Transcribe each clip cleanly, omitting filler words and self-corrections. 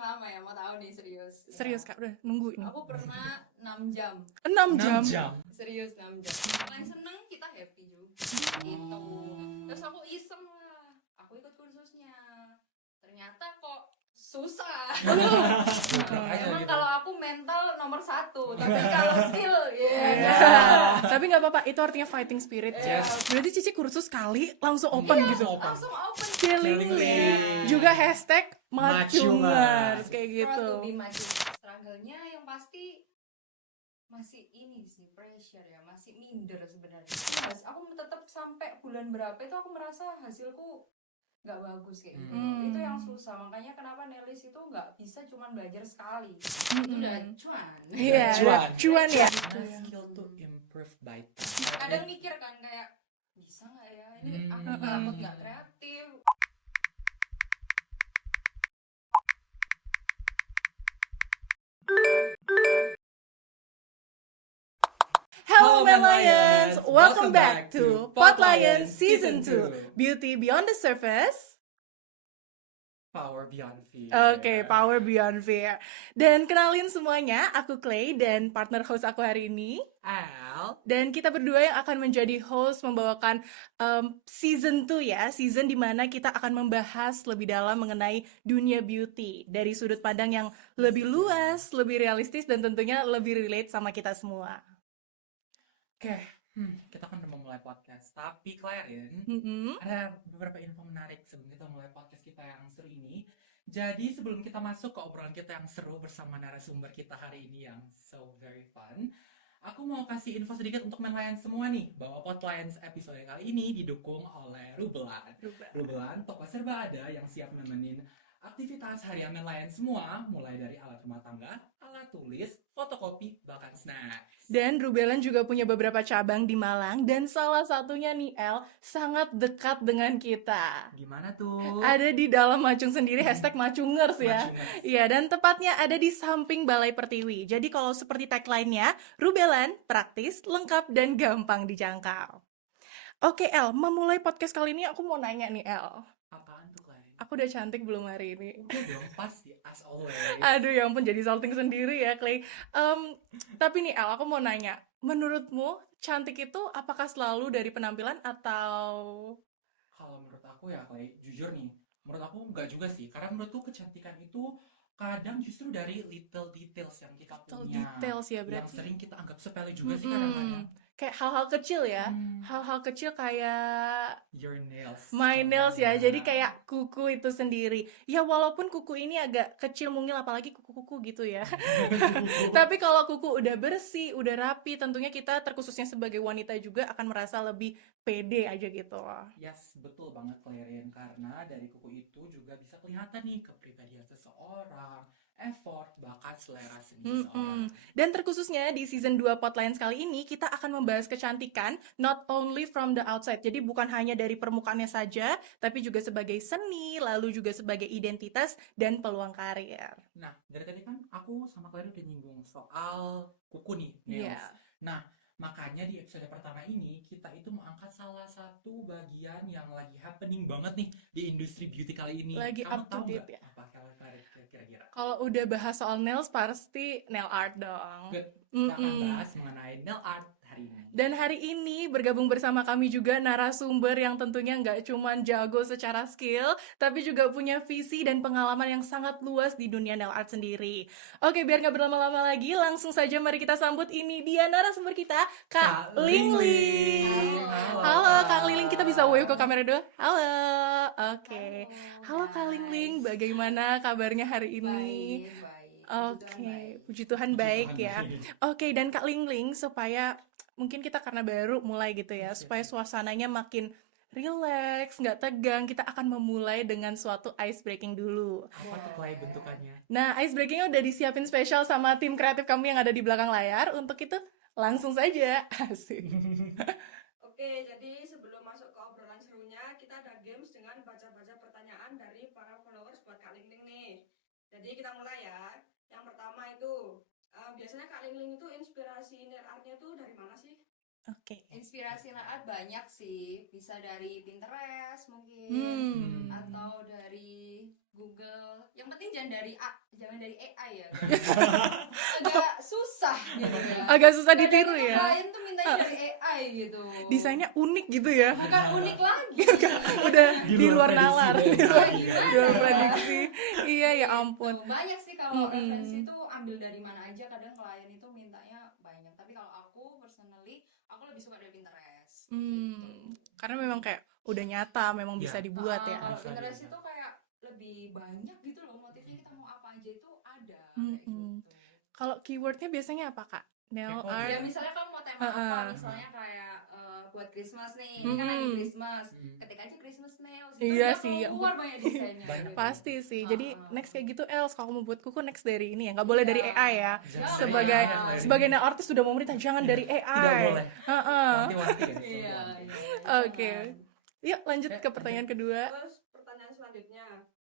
lama ya, mau tahu nih serius. Serius Kak, udah nunggu ini. Aku pernah 6 jam. 6 jam. Serius 6 jam. Paling seneng kita happy juga. Gitu. Terus aku iseng lah. Aku ikut kursusnya. Ternyata kok susah. Emang kalau aku mental nomor 1, tapi kalau skill Tapi nggak apa-apa, itu artinya fighting spirit. Berarti Cici kursus sekali langsung open gitu. langsung open. Chillingly. Juga hashtag Macungers kayak gitu. Proud to be Macungers. Struggle-nya yang pasti masih ini sih, pressure ya, masih minder sebenarnya. Aku tetap sampai bulan berapa itu aku merasa hasilku nggak bagus kayak gitu. Itu yang susah, makanya kenapa Nelis itu nggak bisa cuma belajar sekali. Itu udah cuan. Iya, cuan ya. Skill to improve by time. Kadang mikir kan kayak bisa nggak ya ini aku takut nggak kreatif. Hello Mad Lions, welcome back to Pot Lions Season 2, Beauty Beyond the Surface. Power Beyond Fear. Oke, Power Beyond Fear. Dan kenalin semuanya, aku Clay dan partner host aku hari ini. Al. Dan kita berdua yang akan menjadi host membawakan season 2 ya. Season dimana kita akan membahas lebih dalam mengenai dunia beauty. Dari sudut pandang yang lebih luas, lebih realistis, dan tentunya lebih relate sama kita semua. Oke, kita kan udah mau mulai podcast. Tapi Clarin, ada beberapa info menarik sebelum kita mulai podcast kita yang seru ini. Jadi sebelum kita masuk ke obrolan kita yang seru bersama narasumber kita hari ini yang so very fun, aku mau kasih info sedikit untuk main semua nih, bahwa Pot Lions episode kali ini didukung oleh Rubelan. Rubelan, toko serba ada yang siap nemenin aktivitas harian nelayan semua, mulai dari alat rumah tangga, alat tulis, fotokopi, bahkan snacks. Dan Rubelan juga punya beberapa cabang di Malang, dan salah satunya nih El, sangat dekat dengan kita. Gimana tuh? Ada di dalam Macung sendiri, hashtag Macungers ya. Macungers. Iya, dan tepatnya ada di samping Balai Pertiwi. Jadi kalau seperti tagline-nya, Rubelan, praktis, lengkap, dan gampang dijangkau. Oke El, memulai podcast kali ini aku mau nanya nih El. Apaan tuh, Clay? Aku udah cantik belum hari ini? Udah dong, pasti, as always. Aduh ya ampun, jadi salting sendiri ya Clay. Tapi nih El, aku mau nanya, menurutmu cantik itu apakah selalu dari penampilan atau... Kalau menurut aku ya, Clay, jujur nih, menurut aku enggak juga sih. Karena menurutku kecantikan itu kadang justru dari little details yang kita Little punya. details ya, Yang berarti. sering kita anggap sepele juga sih kadang-kadang. Kayak hal-hal kecil ya, hal-hal kecil kayak Your nails. my nails ya, contohnya. jadi kayak kuku itu sendiri. Ya walaupun kuku ini agak kecil mungil, apalagi kuku-kuku gitu ya. Tapi kalau kuku udah bersih, udah rapi, tentunya kita terkhususnya sebagai wanita juga akan merasa lebih pede aja gitu loh. Yes, betul banget Clarion. Karena dari kuku itu juga bisa kelihatan nih kepribadian seseorang, effort, bahkan selera seni seseorang. Dan terkhususnya di season 2 Potlines kali ini kita akan membahas kecantikan not only from the outside. Jadi bukan hanya dari permukaannya saja, tapi juga sebagai seni, lalu juga sebagai identitas dan peluang karir. Nah, dari tadi kan aku sama Clarion udah nyinggung soal kuku nih, nails. Iya. Nah, makanya di episode pertama ini kita itu mau angkat salah satu bagian yang lagi happening banget nih di industri beauty kali ini. Lagi Kamu up to tahu date nggak ya? apa kira-kira? Kalau udah bahas soal nails pasti nail art dong. Good. Kita akan bahas mengenai nail art hari ini. Dan hari ini bergabung bersama kami juga narasumber yang tentunya nggak cuma jago secara skill, tapi juga punya visi dan pengalaman yang sangat luas di dunia nail art sendiri. Oke, biar nggak berlama-lama lagi, langsung saja mari kita sambut ini dia narasumber kita, Kak Lingling. Halo Kak Lingling, kita bisa wave ke kamera dulu? Halo, oke. Halo Kak Lingling, bagaimana kabarnya hari ini? Baik. Oke, puji Tuhan baik ya. Oke, dan Kak Lingling, supaya mungkin kita karena baru mulai gitu ya, supaya suasananya makin relax, nggak tegang, kita akan memulai dengan suatu ice breaking dulu. Apa tuh Clay bentukannya? Nah, ice breakingnya udah disiapin spesial sama tim kreatif kami yang ada di belakang layar. Untuk itu, langsung saja. Asik. Oke, jadi sebelum masuk ke obrolan serunya, kita ada games dengan baca-baca pertanyaan dari para followers buat Kak Lingling nih. Jadi kita mulai ya. Yang pertama itu, biasanya Kak Lingling itu inspirasi nail artnya tuh dari mana sih? Oke. Inspirasi nail art banyak sih, bisa dari Pinterest mungkin, atau dari Google. Yang penting jangan dari AI ya. Agak susah gitu ya. Agak susah Kadang ditiru tuh ya. Klien tuh mintanya dari AI gitu. Desainnya unik gitu ya. Bukan unik lagi. Udah Di di luar luar nalar. prediksi. Di luar Gimana ya? prediksi. Iya ya ampun. Tuh, banyak sih kalau Mm-mm. referensi itu ambil dari mana aja. Kadang klien itu mintanya banyak. Tapi kalau aku personally, aku lebih suka dari Pinterest. Karena memang kayak udah nyata, memang bisa Iya. dibuat ya. Kalau Bisa Pinterest dilihat. itu kayak lebih banyak gitu loh, motifnya kita mau apa aja itu ada kayak Mm-mm. gitu. Kalau keywordnya biasanya apa kak? Nail Kepo art. Ya misalnya kamu mau tema Uh-uh. apa, misalnya kayak buat Christmas nih, ini kan lagi Mm-mm. Christmas, Mm. ketik aja Christmas nails, Iya itu sih, udah ya keluar banyak desainnya. Banyak. gitu. Pasti sih. Jadi Uh-uh. next kayak gitu Els, kalau mau buat kuku next dari ini ya, nggak boleh dari Iya. AI ya. Jangan Sebagai dari AI. sebagai nail artist sudah memerintah jangan dari AI. Tidak boleh. Heeh. Wanti-wanti ya. Iya. Oke. Yuk lanjut ke pertanyaan kedua. Terus pertanyaan selanjutnya,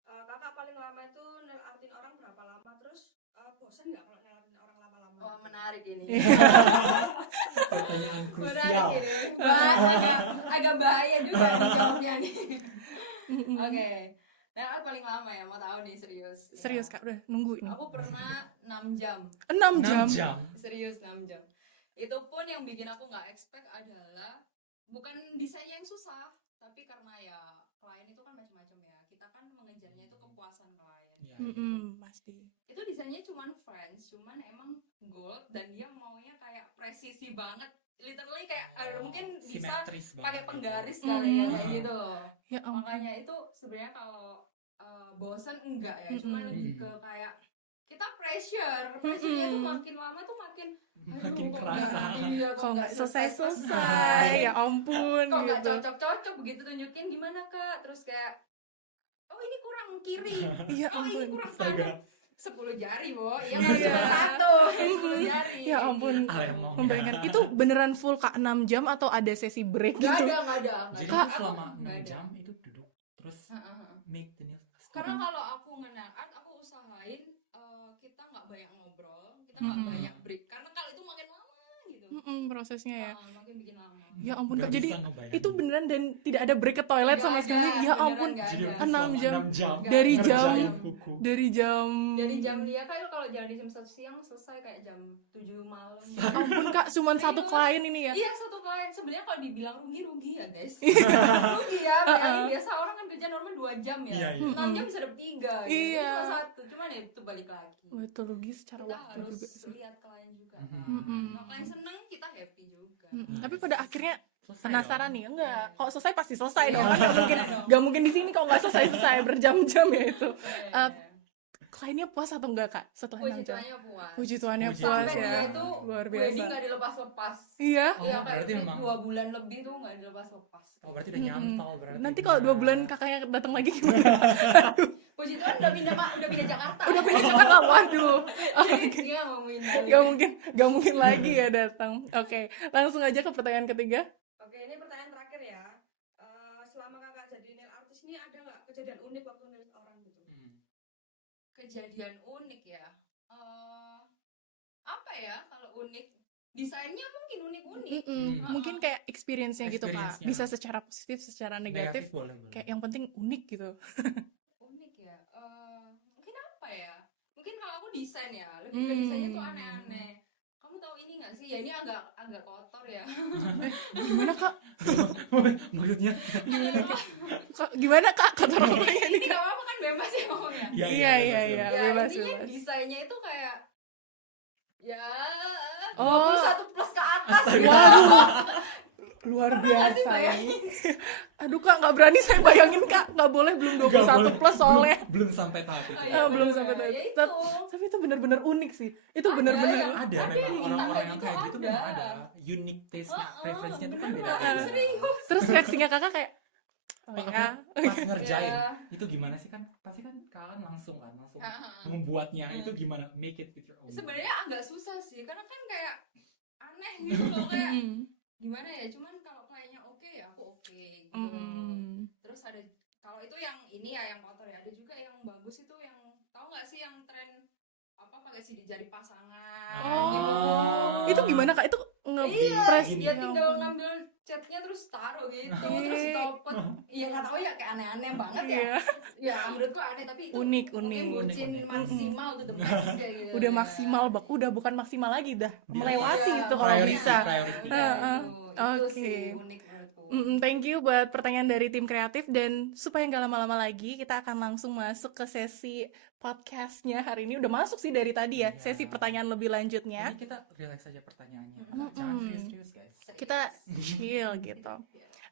kakak paling lama itu nail artin orang berapa lama? Terus bosan nggak kalau nail artin orang lama-lama? Oh menarik ini. Pertanyaan Menarik krusial. ini. Agak bahaya juga nih jawabnya nih. Oke. Nah, aku paling lama ya, mau tahu nih serius. Serius kak, udah nunggu ini. Aku pernah 6 jam. 6 6 jam. jam. Serius 6 jam. Itu pun yang bikin aku nggak expect adalah bukan desainnya yang susah, tapi karena ya klien itu kan macam-macam ya. Kita kan mengejarnya itu kepuasan klien. Iya. Pasti. Itu desainnya cuman French, cuman emang gold dan dia maunya kayak presisi banget. Literally kayak mungkin bisa Simetris banget pakai gitu. penggaris kali ya Mm. kayak gitu loh. Ya ampun. Makanya itu sebenarnya kalau bosan enggak ya, cuma Mm-mm. lebih ke kayak kita pressure-nya tuh makin lama tuh makin Makin kok kerasa. nggak- iya, Kok nggak selesai-selesai. selesai-selesai, ya ampun Kok nggak gitu. cocok-cocok begitu tunjukin gimana kak, terus kayak oh ini kurang kiri, Iya oh ini ampun. kurang Astaga. kanan, 10 jari bo, iya kan Iya. cuma satu, 10 jari. Ya ampun. Alemong. Membayangkan itu beneran full kak 6 jam atau ada sesi break Nggak gitu? ada, nggak ada. Jadi Nggak ada. selama Nggak 6 ada. jam itu duduk terus Heeh. make the nails. Karena kalau aku nge-nail art, aku usahain kita nggak banyak ngobrol, kita nggak Mm-mm. banyak break. Karena kalau itu makin lama gitu, Prosesnya ya. makin bikin lama. Ya ampun Nggak kak, jadi bisa ngebayangin. itu beneran dan tidak ada break ke toilet Nggak sama ada, sekali. Ya beneran ampun, nggak Jadi ada. selama 6 jam. 6 jam Dari ngerjain jam- kuku. dari jam. Dari jam dia kan kalau jalan di jam 1 siang selesai kayak jam 7 malam. Ya ampun kak, cuman satu klien ini ya. Iya satu klien, sebenarnya kalau dibilang rugi ya guys. Rugi ya, bayangin biasa orang kan kerja normal 2 jam ya. Iya, iya. 6 jam bisa dapet 3 gitu. Iya. Ini cuma satu, cuman ya itu balik lagi. Itu rugi secara Kita waktu harus juga sih. lihat klien juga. Mm-mm. Kalau klien seneng, kita happy juga. Tapi pada akhirnya Selesai penasaran dong. nih, enggak? Kalau selesai pasti selesai dong. Iya. Kan nggak mungkin di sini kalau nggak selesai berjam-jam ya itu. Iya. Kliennya puas atau enggak kak setelah 6 jam? Puji Tuhannya puas. Puji Tuhannya Puji puas Sampai Tuhan. ya. dia itu Luar wedding biasa. nggak dilepas-lepas. Iya. Oh, Iya kayak berarti memang 2 bulan lebih tuh nggak dilepas-lepas. Oh, berarti udah nyantol berarti. Nanti kalau 2 bulan kakaknya datang lagi gimana? Puji Tuhan udah pindah Jakarta. Udah pindah Jakarta, waduh. Jadi dia ngomongin lagi. Gak mungkin lagi ya datang. Oke, langsung aja ke pertanyaan ketiga. Oke, ini pertanyaan terakhir ya. Selama kakak jadi nail artist ini ada nggak kejadian unik waktu nail orang gitu? Kejadian unik ya. Apa ya kalau unik? Desainnya mungkin unik-unik. Mungkin kayak experience-nya gitu kak. Experience-nya. Bisa secara positif, secara negatif. boleh. Kayak yang penting unik gitu. Unik ya. Mungkin apa ya? Mungkin kalau aku desain ya, lebih ke desainnya tuh aneh-aneh. Kamu tahu ini nggak sih? Ya ini agak kotor ya. Gimana kak? Maksudnya Gimana kak? Kata orangnya Ini nih. nggak apa-apa kan bebas ya ngomongnya. Iya. Ya Bebas, intinya bebas. desainnya itu kayak ya Oh. 21 plus ke atas. Waduh. Luar Pernah nggak sih biasa ya. bayangin? Aduh kak, nggak berani saya bayangin kak. Nggak boleh, belum 21 plus soalnya. belum sampai tahap itu. Oh, iya, Belum bener. sampai tahap Ya itu. itu. Tapi itu benar-benar unik sih. Itu Ada benar-benar. yang- Ada Ada memang yang orang-orang yang gitu, kayak gitu ada. memang ada. Unique taste-nya, preference-nya itu kan bener beda. banget, serius. Terus reaksinya kakak kayak, oh Pas ya. ngerjain Ya. itu gimana sih kan? Pasti kan kalian langsung Ah. membuatnya itu gimana? Make it with your own. Sebenarnya agak susah sih, karena kan kayak aneh gitu loh, kayak gimana ya, cuman kalau kliennya oke ya aku oke gitu. Terus ada kalau itu yang ini ya yang kotor ya, ada juga yang bagus itu yang tahu nggak sih yang tren apa pakai sidik jari pasangan gitu. Itu gimana kak? Itu Iya, nge-press dia ya tinggal ampun. ngambil catnya catnya terus taruh gitu, terus copot. Iya nggak tahu ya, kayak aneh-aneh banget ya. Iya. Ya menurutku aneh, tapi itu Unik, mungkin unik. bucin Unik. maksimal tuh, the best kayak gitu. Udah ya. maksimal, udah bukan maksimal lagi, dah melewati Iya, itu kalau priority, bisa. priority. Iya, Heeh. itu Oke. sih unik menurutku. Thank you buat pertanyaan dari tim kreatif, dan supaya nggak lama-lama lagi, kita akan langsung masuk ke sesi podcastnya hari ini. Udah masuk sih dari tadi ya, Iya. sesi pertanyaan lebih lanjutnya. Jadi kita relax aja pertanyaannya. Mm-mm. Jangan serius-serius guys. Kita chill gitu.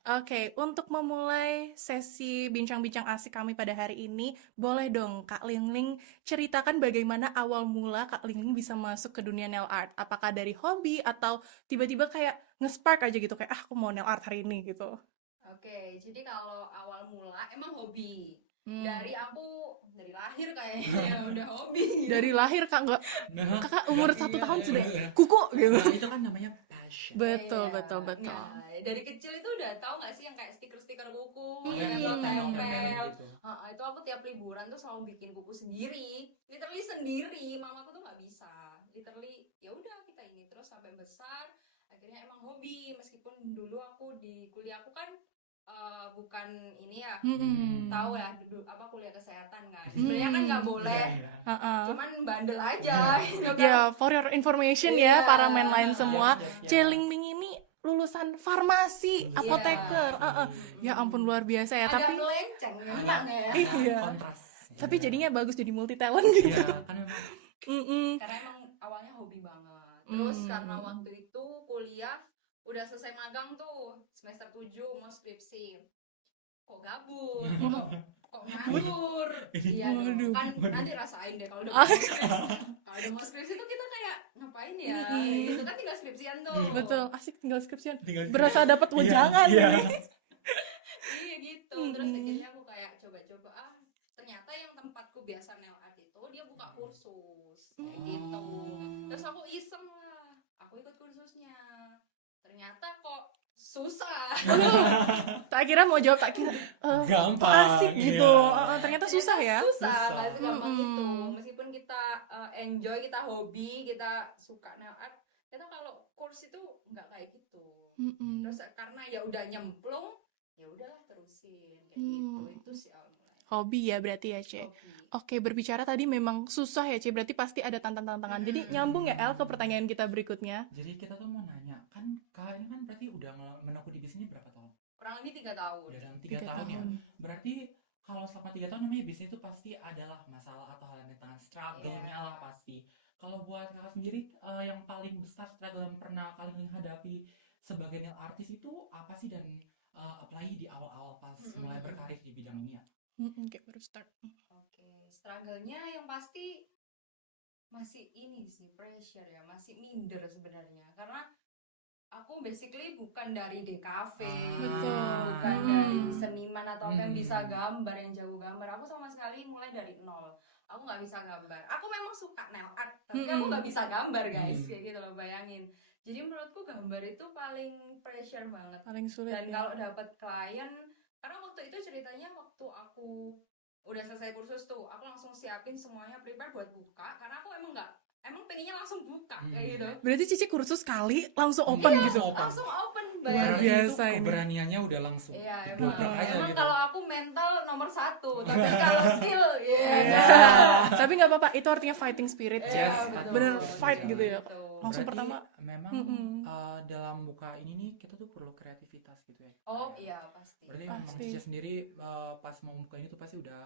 Oke, untuk memulai sesi bincang-bincang asik kami pada hari ini, boleh dong Kak Lingling ceritakan bagaimana awal mula Kak Lingling bisa masuk ke dunia nail art? Apakah dari hobi atau tiba-tiba kayak nge-spark aja gitu, kayak aku mau nail art hari ini gitu? Oke, jadi kalau awal mula emang hobi. Hmm. Dari lahir kayaknya udah hobi. Dari lahir Kak, nggak, Nah, Kakak umur 1 iya, tahun iya, sudah iya. kuku gitu. Nah, itu kan namanya passion. Betul, Iya. betul, betul. Nah, dari kecil itu udah tahu nggak sih yang kayak stiker-stiker kuku, Iya, tempel-tempel. gitu. Itu aku tiap liburan tuh selalu bikin kuku sendiri, literally sendiri. Mamaku tuh nggak bisa, literally ya udah kita ini terus sampai besar. Akhirnya emang hobi, meskipun dulu aku di kuliahku kan bukan ini ya, tahu ya dulu apa kuliah kesehatan kan. Sebenarnya kan nggak boleh, Iya, iya. Heeh. cuman bandel aja. Gitu kan. Ya, for your information Iya. ya, para men lain semua, Iya, iya. Celingling ini lulusan farmasi, Iya. apoteker. Ya ampun, luar biasa ya. Agak Tapi melenceng Agak- memang ya. Iya. Kontras. tapi jadinya bagus jadi multi talent gitu. Iya, kan memang Mm-mm. Karena emang awalnya hobi banget. Terus Hmm. karena waktu itu kuliah udah selesai magang tuh, semester 7 mau skripsi. Kok gabut? Kok nganggur? Iya dong. Waduh. Kan nanti rasain deh kalau udah mau skripsi. Kalau udah mau skripsi tuh kita kayak ngapain ya? Gitu kan tinggal skripsian tuh. Betul, asik tinggal skripsian. tinggal Berasa dapat Iya, wejangan iya. ini. Iya gitu. Terus akhirnya aku kayak coba-coba, ternyata yang tempatku biasa nail art itu dia buka kursus kayak gitu. Terus aku iseng lah, aku ikut kursusnya. Ternyata kok susah. Tak kira mau jawab, tak kira kok Gampang. asik gitu. Iya. Ternyata susah ya. Susah, Susah. nggak segampang Mm-mm. itu. Meskipun kita enjoy, kita hobi, kita suka nail art, kita kalau course itu nggak kayak gitu. Mm-mm. Terus karena ya udah nyemplung, ya udahlah terusin kayak gitu. Itu sih awal mulai. Hobi ya berarti ya, Ce. Hobi. Oke, berbicara tadi memang susah ya, Ce. Berarti pasti ada tantangan-tantangan. Jadi nyambung ya, El, ke pertanyaan kita berikutnya. Jadi kita tuh mau nanya, kan Kak ini kan berarti udah menekuni bisnis ini berapa tahun? Kurang lebih 3 tahun. Ya dalam 3 3 tahun ya. tahun. Berarti kalau selama 3 tahun namanya bisnis itu pasti adalah masalah atau hal yang tantangan, struggle-nya Iya. lah pasti. Kalau buat Kakak sendiri yang paling besar struggle yang pernah kalian hadapi sebagai nail artist itu apa sih, dan apalagi di awal-awal pas mulai berkarir di bidang ini ya? Kayak baru start. Oke, struggle-nya yang pasti masih ini sih, pressure ya, masih minder sebenarnya. Karena aku basically bukan dari DKV, Betul. bukan dari seniman atau yang Hmm. bisa gambar, yang jago gambar. Aku sama sekali mulai dari nol. Aku nggak bisa gambar. Aku memang suka nail art, tapi aku nggak bisa gambar guys, kayak gitu loh, bayangin. Jadi menurutku gambar itu paling pressure banget. Paling sulit Dan ya. kalau dapat klien, karena waktu itu ceritanya waktu aku udah selesai kursus tuh, aku langsung siapin semuanya, prepare buat buka, karena aku emang pengennya langsung buka kayak gitu. Berarti Cici kursus sekali langsung open gitu. Langsung open, Luar bayangin. biasa itu ini. keberaniannya udah langsung Iya, didobrak aja emang gitu. kalau aku mental nomor 1, tapi kalau skill, Iya. Tapi nggak apa-apa, itu artinya fighting spirit, Ce. Yes, Bener betul. fight gitu ya. Gitu. Langsung Berarti pertama. memang dalam buka ini nih kita tuh perlu kreativitas gitu ya. Oh Kayak- iya pasti. Berarti memang Pasti. Cica sendiri pas mau buka ini tuh pasti udah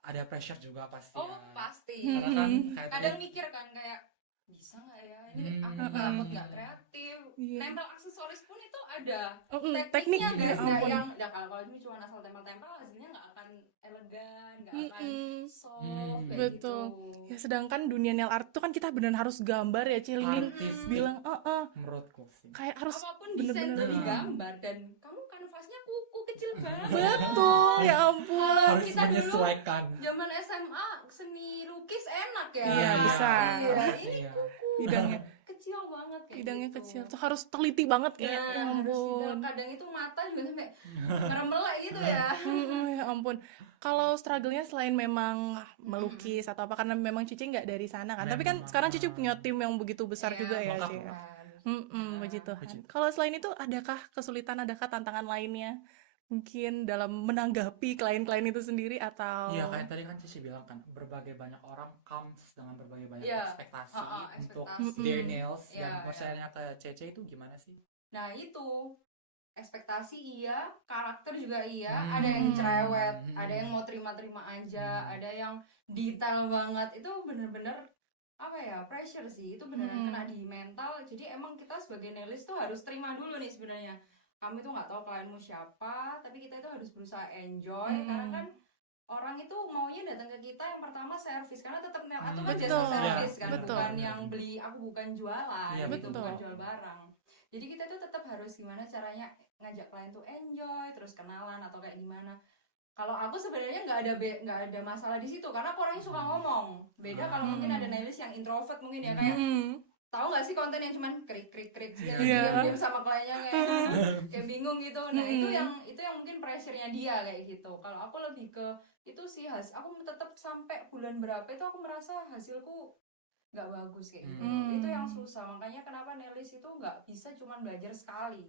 ada pressure juga pasti. Oh ya. pasti. Karena kan kayak Kadang tadi- mikir kan kayak bisa nggak ya ini, aku Hmm. takut nggak kreatif. Iya. Nempel aksesoris pun itu ada Teknik, tekniknya ya guys, nggak ampun. yang ya kalau ini cuma asal tempel-tempel hasilnya nggak akan elegan, nggak akan soft kayak Betul. gitu. Ya sedangkan dunia nail art tuh kan kita benar harus gambar ya, Cilingling Artistik. bilang, menurutku sih. kayak harus Apapun desain tuh bener-bener. digambar, dan kamu kanvasnya kuku kecil banget. betul, ya ampun. Harus kita dulu menyesuaikan. Zaman SMA seni lukis enak ya. Iya, bisa. Iya, ini Iya. kuku Bidangnya kecil banget kayak bidangnya gitu. kecil tuh harus teliti banget kayak, ya Harus ampun. tidak. Kadang itu mata juga sampai ngeremelek gitu ya. Ya ampun. Kalau struggle-nya selain memang melukis atau apa, karena memang Cici nggak dari sana kan. Tapi kan Memang. sekarang Cici punya tim yang begitu besar Iya, juga ya, lengkap Ci. lah. Puji Tuhan. Puji. Kalau selain itu adakah kesulitan, adakah tantangan lainnya? Mungkin dalam menanggapi klien-klien itu sendiri atau Iya, kayak tadi kan Cici bilang kan, berbagai banyak orang comes dengan berbagai banyak Iya. ekspektasi untuk Ekspektasi. their nails. Iya, Dan iya. percayaannya ke Cece itu gimana sih? Nah itu ekspektasi iya, karakter juga iya. Hmm. Ada yang cerewet, Hmm. ada yang mau terima-terima aja, Hmm. ada yang detail banget. Itu bener-bener apa ya, pressure sih. Itu beneran kena di mental. Jadi emang kita sebagai nailist tuh harus terima dulu nih sebenarnya. Kami tuh nggak tahu klienmu siapa, tapi kita itu harus berusaha enjoy karena kan orang itu maunya datang ke kita yang pertama servis, karena tetap nail art itu kan Betul. jasa servis Iya, kan, betul. bukan yang beli, aku bukan jualan Iya, gitu, betul. bukan jual barang. Jadi kita tuh tetap harus gimana caranya ngajak klien tuh enjoy, terus kenalan atau kayak gimana. Kalau aku sebenarnya nggak ada masalah di situ karena aku orangnya suka ngomong. Beda kalau mungkin ada nailist yang introvert mungkin ya, kayak tahu nggak sih konten yang cuman krik krik krik Iya. diam sama kliennya kayak bingung gitu. Nah itu yang mungkin pressure-nya dia kayak gitu. Kalau aku lebih ke itu sih, aku tetap sampai bulan berapa itu aku merasa hasilku nggak bagus kayak gitu. Itu yang susah, makanya kenapa nailist itu nggak bisa cuman belajar sekali.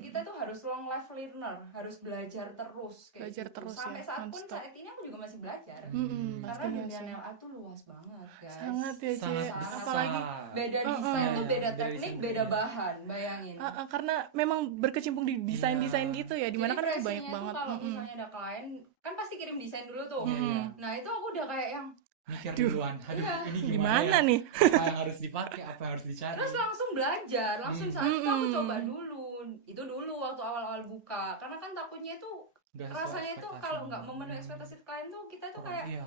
Kita tuh harus long life learner, harus belajar terus kayak Belajar gitu. terus Sampai ya, saat pun non-stop. saat ini aku juga masih belajar. Karena pastinya dunia sih. nail art tuh luas banget guys. Sangat ya, Ci. Sangat Sangat. Apalagi Beda desain tuh beda Beda teknik, desain, beda beda. bahan, bayangin. karena memang berkecimpung di desain-desain gitu ya, dimana Jadi kan itu banyak pressure-nya tuh banget. kalau misalnya ada klien kan pasti kirim desain dulu tuh. Iya. Nah itu aku udah kayak yang Mikir Aduh. duluan, aduh Iya. ini Gimana ya? nih? Apa yang harus dipakai, apa yang harus dicari? terus langsung belajar, langsung saat itu aku coba dulu. Itu dulu waktu awal-awal buka, karena kan takutnya itu Nggak sesuai rasanya itu ekspektasi. kalau nggak memenuhi ekspektasi klien tuh kita tuh kayak Iya.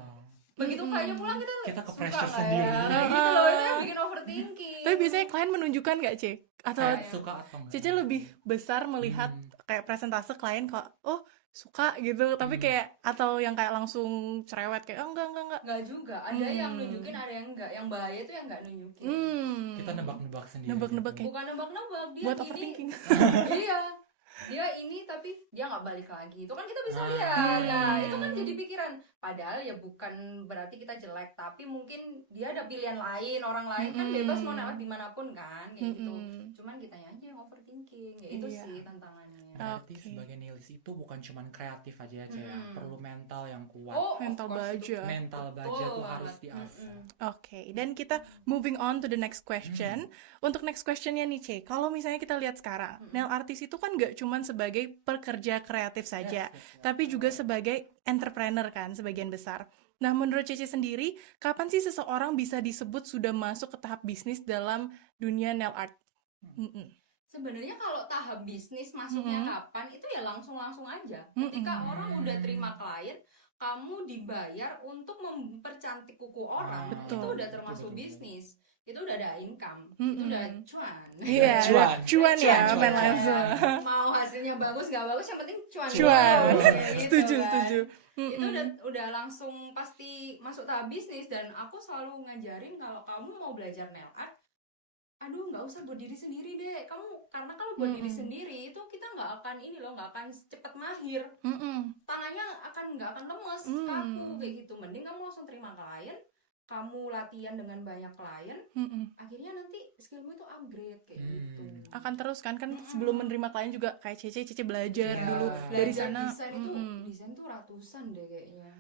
begitu kliennya pulang kita tuh Kita ke suka pressure nggak sendiri. ya? Kayak gitu loh, itu yang bikin overthinking. Tapi biasanya klien menunjukkan nggak, C? Atau Kayak suka atau enggak? Cece lebih besar melihat kayak presentase klien kok, oh suka gitu, tapi kayak atau yang kayak langsung cerewet kayak oh, enggak. Nggak juga, ada yang nunjukin, ada yang enggak. Yang bahaya itu yang nggak nunjukin. Kita nebak-nebak sendiri. Nebak-nebak gitu. kayak Bukan nebak-nebak, dia buat ini overthinking. iya, dia ini tapi dia nggak balik lagi, itu kan kita bisa lihat. Nah itu kan jadi pikiran, padahal ya bukan berarti kita jelek, tapi mungkin dia ada pilihan lain, orang lain kan bebas mau naik dimanapun kan kayak gitu. Cuman kitanya aja yang overthinking, ya itu Iya. sih tantangannya. Berarti Oke. sebagai nailist itu bukan cuma kreatif aja ya, Cek, ya. Perlu mental yang kuat. Oh, Mental of course itu. baja. Mental baja Betul tuh banget. harus diasah. Oke, dan kita moving on to the next question. Untuk next questionnya nih, C, kalau misalnya kita lihat sekarang, nail artist itu kan gak cuman sebagai pekerja kreatif saja, tapi juga sebagai entrepreneur kan, sebagian besar. Nah, menurut Cece sendiri, kapan sih seseorang bisa disebut sudah masuk ke tahap bisnis dalam dunia nail art? Sebenarnya kalau tahap bisnis masuknya kapan itu ya langsung aja. Ketika orang udah terima klien, kamu dibayar untuk mempercantik kuku orang, Betul. itu udah termasuk bisnis. Itu udah ada income, itu udah cuan. Iya, cuan ya, main langsung. Mau hasilnya bagus nggak bagus, yang penting cuan. Cuan. Gitu Setuju, kan. setuju. Itu udah langsung pasti masuk tahap bisnis. Dan aku selalu ngajarin kalau kamu mau belajar nail art, aduh nggak usah buat diri sendiri deh kamu, karena kalau buat diri sendiri itu kita nggak akan ini loh, nggak akan cepet mahir, tangannya nggak akan lemes, kaku kayak gitu. Mending kamu langsung terima klien, kamu latihan dengan banyak klien, akhirnya nanti skillmu itu upgrade kayak gitu. Akan terus kan sebelum menerima klien juga kayak Cece belajar Iya. dulu dari Belajar sana. desain itu desain tuh ratusan deh kayaknya.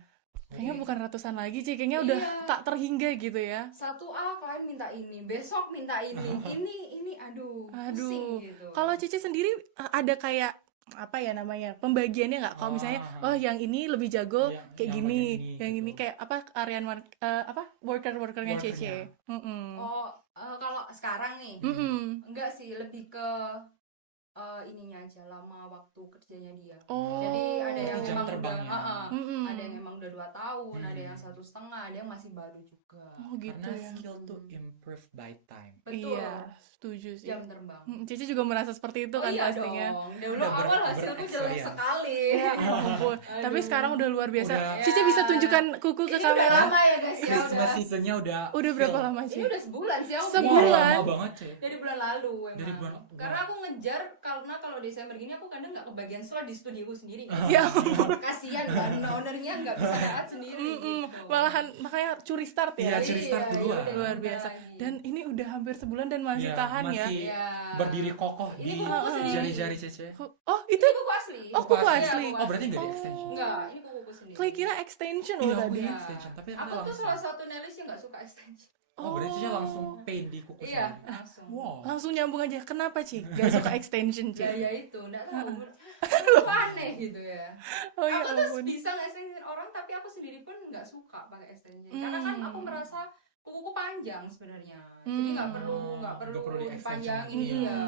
Kayaknya bukan ratusan lagi, Ci, kayaknya udah Iya. tak terhingga gitu ya. Satu klien minta ini, besok minta ini, ini aduh, pusing gitu. Kalau Cici sendiri ada kayak apa ya namanya pembagiannya nggak? Kalau misalnya yang ini lebih jago kayak yang gini, bagian ini yang gitu. ini kayak apa workernya Cici. Kalau sekarang nih, enggak sih, lebih ke ininya aja, lama waktu kerjanya dia. Jadi ada yang jam memang terbangnya. ada yang emang udah 2 tahun, ada yang 1,5, ada yang masih baru juga. Oh gitu Karena ya. skill tuh improve by time. Betul. Iya, setuju sih. Jam terbang. Cici juga merasa seperti itu kan iya pastinya. dong. Dulu Udah awal hasilku jelek bereksperience. sekali. Ya ampun. Tapi sekarang udah luar biasa. Udah. Cici bisa tunjukkan kuku ke Ini udah kamera. lama ya guys ya. Please udah first seasonnya udah berapa film. lama Ini sih? udah sebulan sih aku Sebulan? Lama banget Cek. dari bulan lalu emang. Dari bulan Karena aku ngejar karena kalau Desember gini aku kadang nggak kebagian slot di studioku sendiri. Ya Kasihan kan ownernya nggak bisa lihat sendiri. Gitu. malahan makanya curi start Iya, ya. curi start duluan. udah Luar bentar biasa. lagi. Dan ini udah hampir sebulan dan masih Iya, tahan ya. masih Iya. berdiri kokoh Ini di kuku sendiri. jari-jari Cece. Oh, itu Ini kuku asli. Oh, kuku Kuku asli. Oh, berarti nggak di Oh. extension. Enggak, ini kuku sendiri. Clay kira extension Iya, loh aku tadi. ini Iya. extension, tapi Aku tuh langsung. salah satu nails yang nggak suka extension. Oh, berarti Cece langsung paint di kuku Iya, sendiri. langsung. Wow. Langsung nyambung aja. Kenapa, Ci? Gak suka extension, Ci? Gaya itu, enggak tahu. Itu aneh gitu ya. Oh ya Aku tuh ampun. bisa nge-extension orang, tapi aku sendiri pun nggak suka pakai extension. Karena kan aku merasa kukuku panjang sebenarnya. Jadi nggak perlu Nggak perlu di-extension. dipanjangin. Iya. Iya.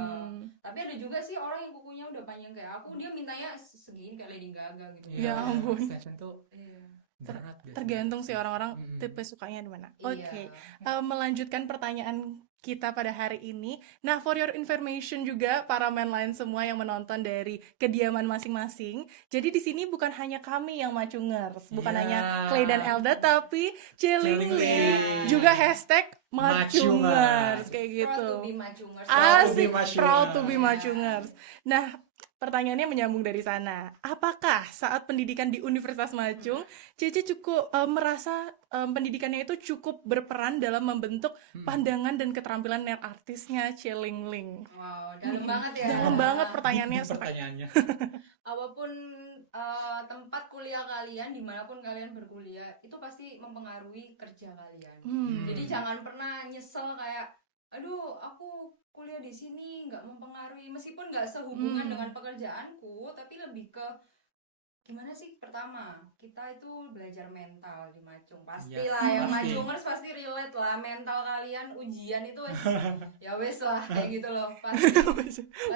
Tapi ada juga sih orang yang kukunya udah panjang kayak aku, dia mintanya segini kayak Lady Gaga gitu. Ya ampun. Extension tuh Iya. berat biasanya. Tergantung sih orang-orang Mm-mm. tipe sukanya di mana. Iya. Oke. Melanjutkan pertanyaan kita pada hari ini. Nah, for your information juga para mainline semua yang menonton dari kediaman masing-masing. Jadi di sini bukan hanya kami yang macungers, bukan Iya. hanya Clay dan Elda, tapi Celingling. Celingling. Juga hashtag macungers Macungers. kayak Proud gitu. to be macungers. Asik, macungers. proud to be macungers. Nah, pertanyaannya menyambung dari sana. Apakah saat pendidikan di Universitas Macung, Cece cukup merasa pendidikannya itu cukup berperan dalam membentuk pandangan dan keterampilan nail artisnya Celingling? Wow, dalam banget ya. Dalam banget pertanyaannya. Deep pertanyaannya. Apapun tempat kuliah kalian, dimanapun kalian berkuliah, itu pasti mempengaruhi kerja kalian. Jadi jangan pernah nyesel kayak, aduh aku kuliah di sini nggak mempengaruhi, meskipun nggak sehubungan dengan pekerjaanku, tapi lebih ke gimana sih? Pertama, kita itu belajar mental di Macung, pastilah Yes, yang pasti. Macungers pasti relate lah, mental kalian ujian itu wes, ya wes lah kayak gitu loh, pasti.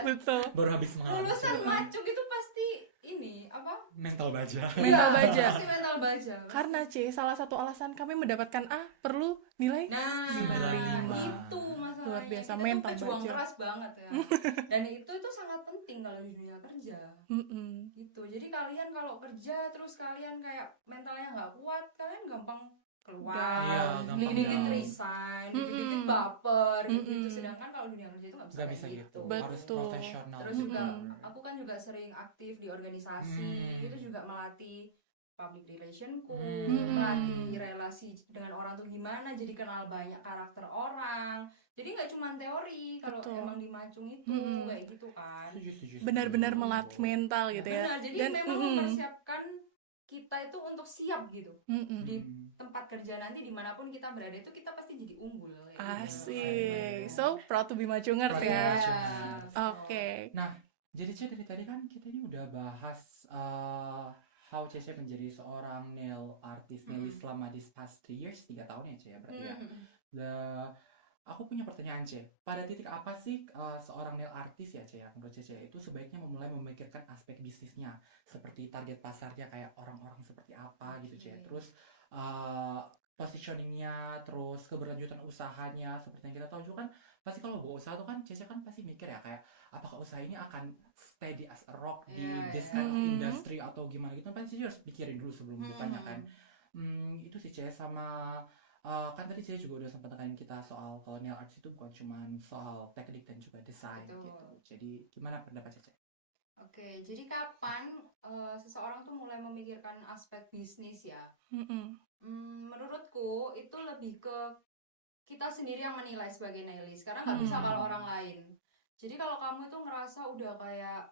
Betul. Baru habis mengalami Lulusan Macung itu pasti ini apa? mental baja. Mental Iya, baja. Pasti mental baja. Karena C, salah satu alasan kami mendapatkan A perlu nilai Nah, 95. itu masalahnya. Luar biasa, Kita mental tuh pejuang baja. keras banget ya. Dan itu sangat penting kalau di dunia kerja. Mm-mm. Gitu. Jadi kalian kalau kerja terus kalian kayak mentalnya nggak kuat, kalian gampang Iya, keluar, gampang dikit-dikit down. resign, dikit-dikit baper, gitu. Sedangkan kalau dunia kerja itu nggak bisa Gak kayak bisa gitu. Betul. Harus profesional. Terus juga gitu. aku kan juga sering aktif di organisasi, itu juga melatih public relationku, melatih relasi dengan orang tuh gimana, jadi kenal banyak karakter orang. Jadi nggak cuma teori, kalau Betul. emang di Macung itu kayak gitu kan. Setuju. Benar-benar melatih mental gitu ya. Benar, jadi Dan memang mempersiapkan kita itu untuk siap gitu mm-mm. di tempat kerja nanti dimanapun kita berada itu kita pasti jadi unggul. Kayak gitu. Asik. So proud to be macungers Proud to be ya. macungers. Oke. Nah, jadi Cece dari tadi kan kita ini udah bahas how Cece menjadi seorang nail artist nailis selama di past 3 years, 3 tahun ya Cece ya berarti ya. Aku punya pertanyaan Ce, pada titik apa sih seorang nail artist ya Ce ya, menurut Cece itu sebaiknya mulai memikirkan aspek bisnisnya, seperti target pasarnya kayak orang-orang seperti apa gitu Ce, terus positioningnya, terus keberlanjutan usahanya, seperti yang kita tahu juga kan, pasti kalau buat usaha tuh kan Cece kan pasti mikir ya kayak apakah usaha ini akan steady as a rock di this kind of industry atau gimana gitu, pasti Cece harus pikirin dulu sebelum ditanya kan. Itu sih Ce, sama kan tadi saya juga udah sempat tekanin kita soal kalau nail arts itu bukan cuma soal teknik dan juga desain gitu. Jadi gimana pendapat Cece? Oke, jadi kapan seseorang tuh mulai memikirkan aspek bisnis ya? Menurutku itu lebih ke kita sendiri yang menilai sebagai nailis, karena nggak bisa kalau orang lain. Jadi kalau kamu tuh ngerasa udah kayak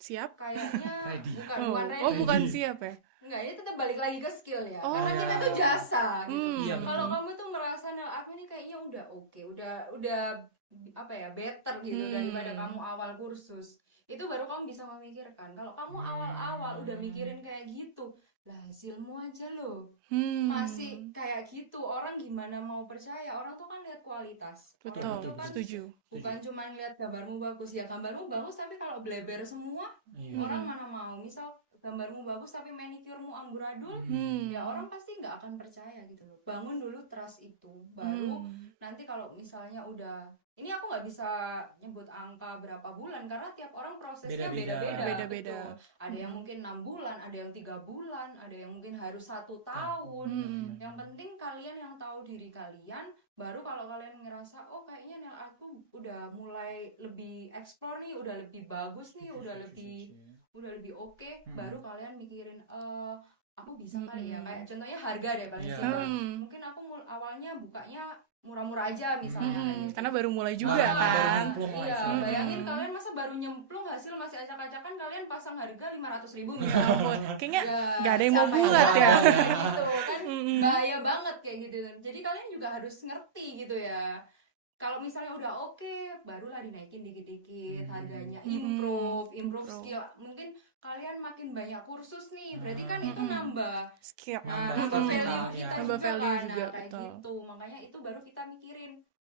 Siap? kayaknya Ready. bukan ready. Oh, bukan siap ya? Enggak, ini tetap balik lagi ke skill ya. Oh, Karena kita tuh jasa gitu. Iya, Kalau betul. kamu tuh merasa nail aku ini kayaknya udah oke, udah apa ya, better gitu daripada kamu awal kursus. Itu baru kamu bisa memikirkan. Kalau kamu awal-awal udah mikirin kayak gitu, lah hasilmu aja loh. Masih kayak gitu, orang gimana mau percaya? Orang tuh kan lihat kualitas. Orang Betul, tuh kan setuju. bukan cuma lihat gambarmu bagus, ya gambarmu bagus tapi kalau bleber semua Iya. orang mana mau. Misal gambarmu bagus tapi manicuremu amburadul, Hmm. ya orang pasti nggak akan percaya gitu loh. Bangun dulu trust itu, baru Hmm. nanti kalau misalnya udah, ini aku nggak bisa nyebut angka berapa bulan karena tiap orang prosesnya Beda-beda. Beda-beda. betul. Ada yang Hmm. mungkin 6 bulan, ada yang 3 bulan, ada yang mungkin harus 1 tahun. Hmm. Yang penting kalian yang tahu diri kalian, baru kalau kalian ngerasa oh kayaknya nail artku udah mulai lebih explore nih, udah lebih bagus nih, udah lebih oke, baru kalian mikirin aku bisa kali ya, kayak contohnya harga deh paling Iya. simpel. Hmm. Mungkin aku awalnya bukanya murah-murah aja misalnya kayak gitu. Karena baru mulai juga baru kan. nyemplung lah Iya, istilahnya. bayangin kalian masa baru nyemplung hasil masih acak-acakan, kalian pasang harga 500.000 Ya misalnya. ampun, kayaknya Ya, nggak ada yang mau siapa buat tahu ya. kayak gitu kan, Mm-mm. bahaya banget kayak gitu. Jadi kalian juga harus ngerti gitu ya. Kalau misalnya udah oke, barulah dinaikin dikit-dikit harganya, improve Improve. skill. Mungkin kalian makin banyak kursus nih, berarti kan Mm-mm. itu nambah Skip. Nambah nambah skill value kita, kita ya. Nambah juga value kan. juga, Nah, kayak betul. gitu. Makanya itu baru kita mikirin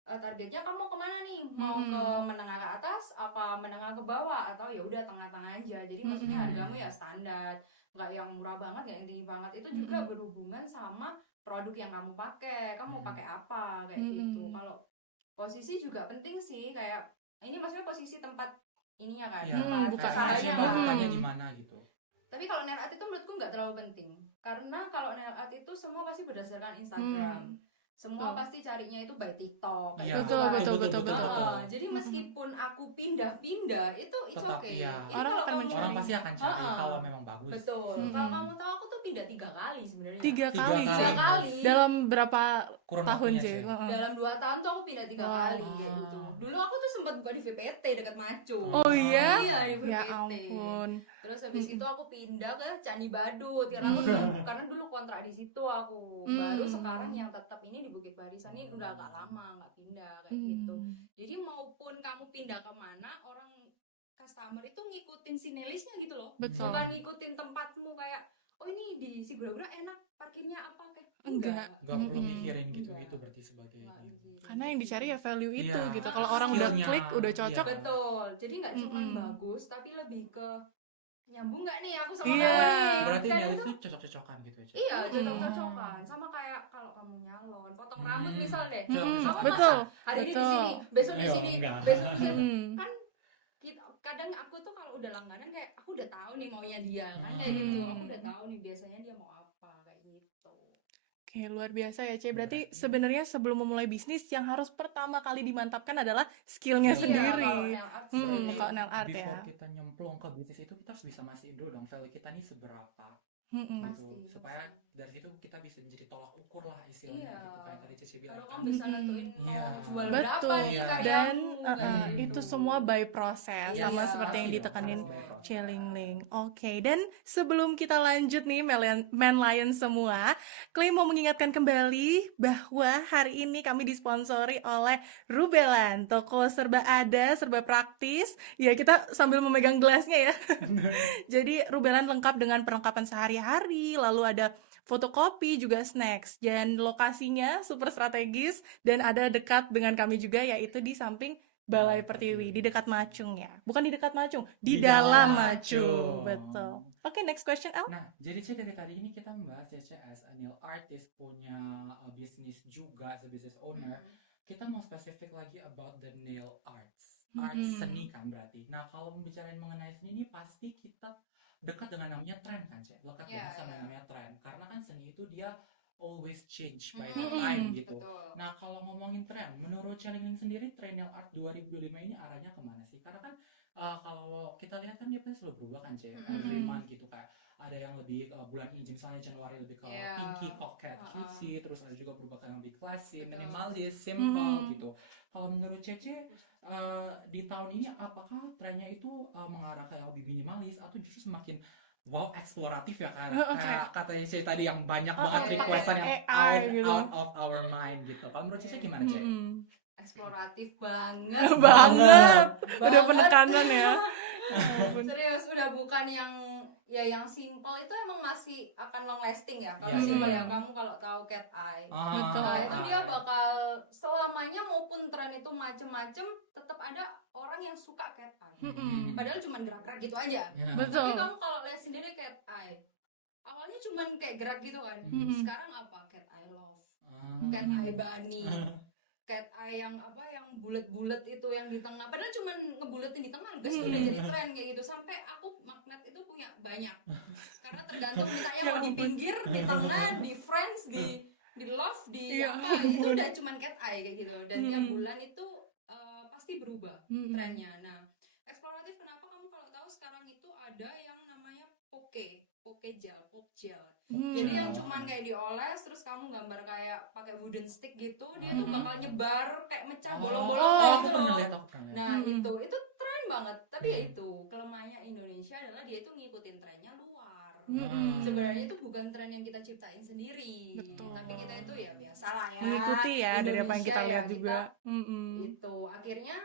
targetnya kamu mau kemana nih? Mau Mm-mm. ke menengah ke atas apa menengah ke bawah, atau ya udah tengah-tengah aja. Jadi maksudnya Mm-mm. hargamu ya standar, nggak yang murah banget, nggak yang tinggi banget. Itu juga Mm-mm. berhubungan sama produk yang kamu pakai. Kamu mau pakai apa kayak Mm-mm. gitu. Kalau posisi juga penting sih, kayak ini maksudnya posisi tempat ininya kan, Iya, tempat buka usahanya aja. kan. bukanya di mana gitu. Tapi kalau nail art itu menurutku nggak terlalu penting, karena kalau nail art itu semua pasti berdasarkan Instagram. Semua Betul. pasti carinya itu by TikTok kayak Iya. gitu Betul, kan. betul. Jadi meskipun aku pindah-pindah itu it's Tetap, okay. iya. Ini Orang kalau akan kamu- mencari. Orang pasti akan cari Heeh. kalau memang bagus. Betul. Mm-mm. Kalau kamu tahu aku tuh pindah 3 kali sebenarnya. 3 Tiga kali, kali. Cek. 3 kali. Dalam berapa Kurang tahun, waktunya, Cek? Cek. Heeh. Dalam 2 tahun tuh aku pindah 3 Wow. kali kayak gitu. Dulu aku tuh sempat buka di VPT dekat Macu. Oh iya? Iya, di VPT. Ya ampun. Terus habis Mm-mm. itu aku pindah ke Candi Badut karena aku karena dulu kontrak di situ aku. Baru sekarang yang tetap ini di Bukit Barisan ini udah agak lama nggak pindah kayak gitu. Jadi maupun kamu pindah kemana, orang customer itu ngikutin sinelisnya gitu loh. Betul. Bukan ngikutin tempatmu kayak oh ini di Sigura-gura enak parkirnya apa kayak Enggak. Nggak perlu Mm-mm. mikirin gitu Enggak. berarti sebagai Nggak ini. mikirin. Karena yang dicari ya value itu Iya. gitu. Kalau orang udah Skillnya, klik, udah cocok. iya. Betul. Jadi nggak cuma Mm-mm. bagus tapi lebih ke nyambung nggak nih aku sama Iya. kamu nih. Berarti Kan nail itu itu cocok-cocokan gitu ya, Cek? iya, Mm-mm. cocok-cocokan. Sama kayak kalau kamu nyalon, potong rambut misal deh. Mm-mm. Kamu Betul. masa hari ini di Betul. sini, besok di Ayo, sini, enggak. besok di sini. Mm-mm. Kan kadang aku tuh kalau udah langganan kayak aku udah tahu nih maunya dia kan kayak gitu. Aku udah tahu nih biasanya dia mau apa kayak gitu. Oke, luar biasa ya, Ce. Berarti sebenarnya sebelum memulai bisnis, yang harus pertama kali dimantapkan adalah skillnya Iya, sendiri. kalau nail art Mm-mm, sendiri. kalau nail art Before ya. kita nyemplung ke bisnis itu, kita harus bisa mastiin dulu dong value kita nih seberapa Mm-mm. Pasti, gitu. Supaya pasti. dari situ kita bisa menjadi tolak ukur lah istilahnya Iya. gitu. Kayak tadi Cici bilang Kalau kan. kamu bisa nentuin mau Iya. jual Betul. berapa nih Iya. karyamu Dan kayak gitu. itu semua by proses, Iya, sama seperti yang pasti ditekanin dong, harus by Celingling. Oke, dan sebelum kita lanjut nih Man Lion semua, Clay mau mengingatkan kembali bahwa hari ini kami disponsori oleh Rubelan, toko serba ada, serba praktis. Ya, kita sambil memegang gelasnya ya. Jadi Rubelan lengkap dengan perlengkapan sehari-hari, lalu ada fotokopi juga snacks, dan lokasinya super strategis dan ada dekat dengan kami juga, yaitu di samping Balai Pertiwi, di dekat Macung ya. Bukan di dekat Macung, di dalam Macung. Betul. Oke, next question, Al. Nah, jadi Cek, dari tadi ini kita membahas ya, Cek, as a nail artist punya bisnis juga, as a business owner. Kita mau spesifik lagi about the nail arts. Arts seni kan berarti. Nah, kalau membicarain mengenai seni ini pasti kita dekat dengan namanya tren kan, Cek. Lekat Iya, banget sama iya. namanya tren. Karena kan seni itu dia always change by Mm-mm. the time gitu. Betul. Nah, kalau ngomongin tren, menurut Celingling sendiri, tren nail art 2025 ini arahnya kemana sih? Karena kan kalau kita lihat kan dia pasti selalu berubah kan, Cek. Every month gitu, kayak ada yang lebih bulan ini, misalnya Januari lebih ke Iya. pinky, coquette, cutesy, terus ada juga berubah ke yang lebih classy, Betul. minimalis, simple gitu. Kalau menurut Cece, di tahun ini apakah trennya itu mengarah ke yang lebih minimalis atau justru semakin wow, eksploratif ya kan? Kayak katanya Cece tadi yang banyak banget pakai requestan yang AI gitu. out of our mind gitu. Kalau menurut Cece gimana, Cece? Eksploratif banget. Banget. Udah Banget. penekanan ya. Serius, udah bukan yang yang simple itu emang masih akan long lasting ya. Kalau Iya. simple ya, kamu kalau tahu cat eye. Betul. Nah, itu dia bakal selamanya maupun tren tren itu macem-macem, tetap ada orang yang suka cat eye. Mm-mm. Padahal cuma gerak-gerak gitu aja. Ya. Betul. Tapi kamu kalau lihat sendiri cat eye, awalnya cuma kayak gerak gitu kan. Mm-mm. Sekarang apa? Cat eye love, cat eye bunny, cat eye yang apa yang bulat-bulat itu yang di tengah. Padahal cuma ngebuletin di tengah, guys, udah jadi tren kayak gitu. Sampai aku magnet itu punya banyak. Karena tergantung mintanya Ya mau di ampun. pinggir, di tengah, di friends, di love, di Ya apa itu ampun. udah cuman cat eye kayak gitu. Dan tiap bulan itu pasti berubah trennya. Nah, eksploratif kenapa kamu kalau tahu sekarang itu ada yang namanya poke gel, pop gel. Jadi yang cuman kayak dioles terus kamu gambar kayak pakai wooden stick gitu, dia tuh bakal nyebar kayak mecah bolong-bolong Oh, kayak aku gitu pernah loh. lihat, aku pernah lihat. Nah, itu tren banget. Tapi ya itu, kelemahannya Indonesia adalah dia itu ngikutin trennya luar. Sebenarnya itu bukan tren yang kita ciptain sendiri. Betul. Tapi kita itu ya biasalah ya. Mengikuti ya dari apa yang kita Indonesia lihat ya, juga. Itu akhirnya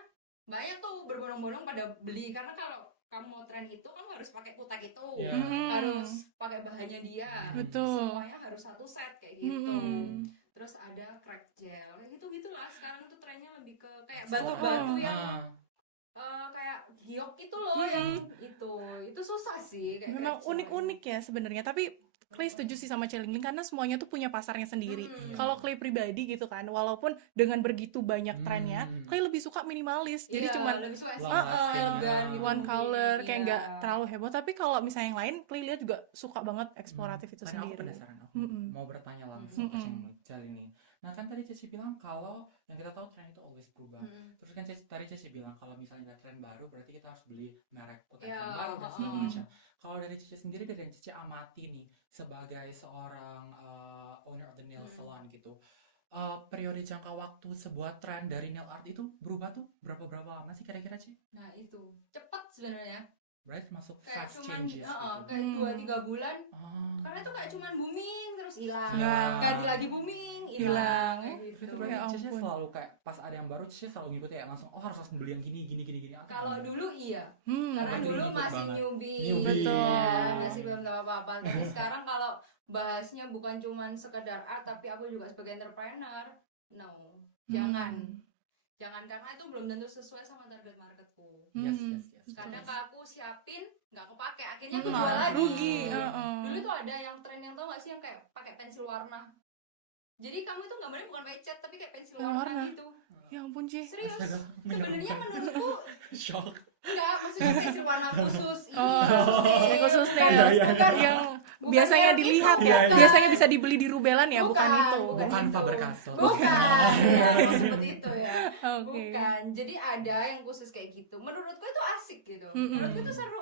banyak tuh berbondong-bondong pada beli karena kalau kamu mau tren itu kamu harus pakai kutek itu, Iya. harus pakai bahannya dia, Betul. semuanya harus satu set kayak gitu. Terus ada crack gel, kayak gitu gitulah. Sekarang tuh trennya lebih ke kayak batu-batu yang kayak giok itu loh, yang itu susah sih. Kayak Memang crack gel. unik-unik ya sebenarnya, tapi Clay setuju sih sama Celingling karena semuanya tuh punya pasarnya sendiri. Kalau Clay pribadi gitu kan, walaupun dengan begitu banyak trennya, Clay lebih suka minimalis. Jadi Iya, cuman lebih suka Long lasting. elegan gitu one mungkin. color kayak Iya. nggak terlalu heboh. Tapi kalau misalnya yang lain, Clay lihat juga suka banget eksploratif itu Karena aku sendiri. penasaran, aku mau bertanya langsung ke Cel ini. Nah kan tadi Ceci bilang kalau yang kita tahu tren itu always berubah. Terus kan tadi Ceci bilang kalau misalnya ada tren baru berarti kita harus beli merek kutek yang baru dan segala macam. Kalau dari Ceci sendiri, dari yang Ceci amati nih sebagai seorang owner of the nail salon gitu, periode jangka waktu sebuah tren dari nail art itu berubah tuh berapa lama sih kira-kira Ci? Nah itu cepat sebenarnya. Berarti masuk Kayak fast cuman changes gitu. kayak 2-3 bulan. Oh. Karena itu kayak cuman booming terus hilang. Hilang. Ganti lagi booming, Hilang. hilang. Kayak gitu. Itu Ya berarti Cici ampun. selalu kayak pas ada yang baru Cici selalu ngikut ya langsung harus beli yang gini. Atau Kalau gimana? dulu iya. Karena Berarti dulu ngikut masih banget. newbie. Newbie. Betul. Ya, masih belum tahu apa-apa. Tapi sekarang kalau bahasnya bukan cuman sekedar art tapi aku juga sebagai entrepreneur. No. Jangan karena itu belum tentu sesuai sama target marketku. Yes. Kadang aku siapin nggak kepake, akhirnya aku jual Malah lagi. rugi. Dulu tuh ada yang tren yang tau gak sih yang kayak pakai pensil warna. Jadi kamu itu gambarnya bukan pakai cat tapi kayak pensil Warna. warna gitu. Ya ampun Ci. Serius. Astaga, Sebenarnya menurutku shock. enggak, maksudnya pensil warna khusus. Oh, yang khusus Bukan- nails. bukan Yang bukan biasanya merek dilihat itu, ya. bukan. Biasanya bisa dibeli di Rubelan ya, bukan itu. Bukan itu. Faber-Castell. Bukan. Ya, seperti itu ya. Oke. Bukan. Jadi ada yang khusus kayak gitu. Menurutku itu asik gitu. Menurutku itu seru.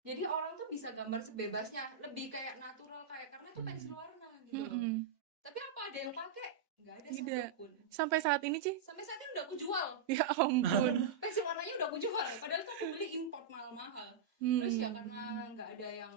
Jadi orang tuh bisa gambar sebebasnya, lebih kayak natural kayak karena itu pensil warna gitu. Tapi apa ada yang pakai? Enggak ada Tidak. satupun. Sampai saat ini Ci? Sampai saat ini udah aku jual. Ya ampun. Pensil warnanya udah aku jual. Padahal tuh aku beli import mahal-mahal. Terus ya karena nggak ada yang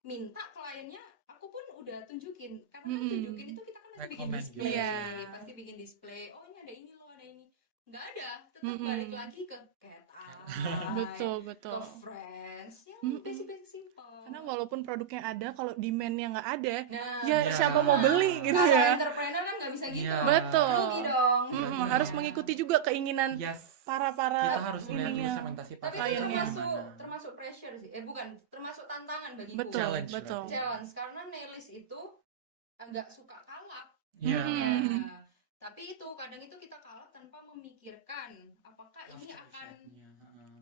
minta kliennya, aku pun udah tunjukin. Karena kan tunjukin itu kita kan pasti bikin Recommend display. gitu. Iya. Pasti bikin display. Oh ini ada ini loh, ada ini. Nggak ada. Tetap balik lagi ke cat eye, Betul. ke friends. Yang basic-basic simple. Karena walaupun produknya ada, kalau demand-nya nggak ada, Nah, ya Iya. siapa mau beli gitu kalau ya. entrepreneur kan nggak bisa gitu. Iya. Betul. Rugi dong. Harus mengikuti juga keinginan Yes. para Kita harus melihat dulu ininya. segmentasi Tapi itu kliennya. termasuk pressure sih. Bukan, termasuk tantangan bagiku. Betul, Challenge betul. berarti. Challenge karena nailist itu agak suka kalap. Iya. Ya. Tapi itu kadang itu kita kalap tanpa memikirkan apakah ini akan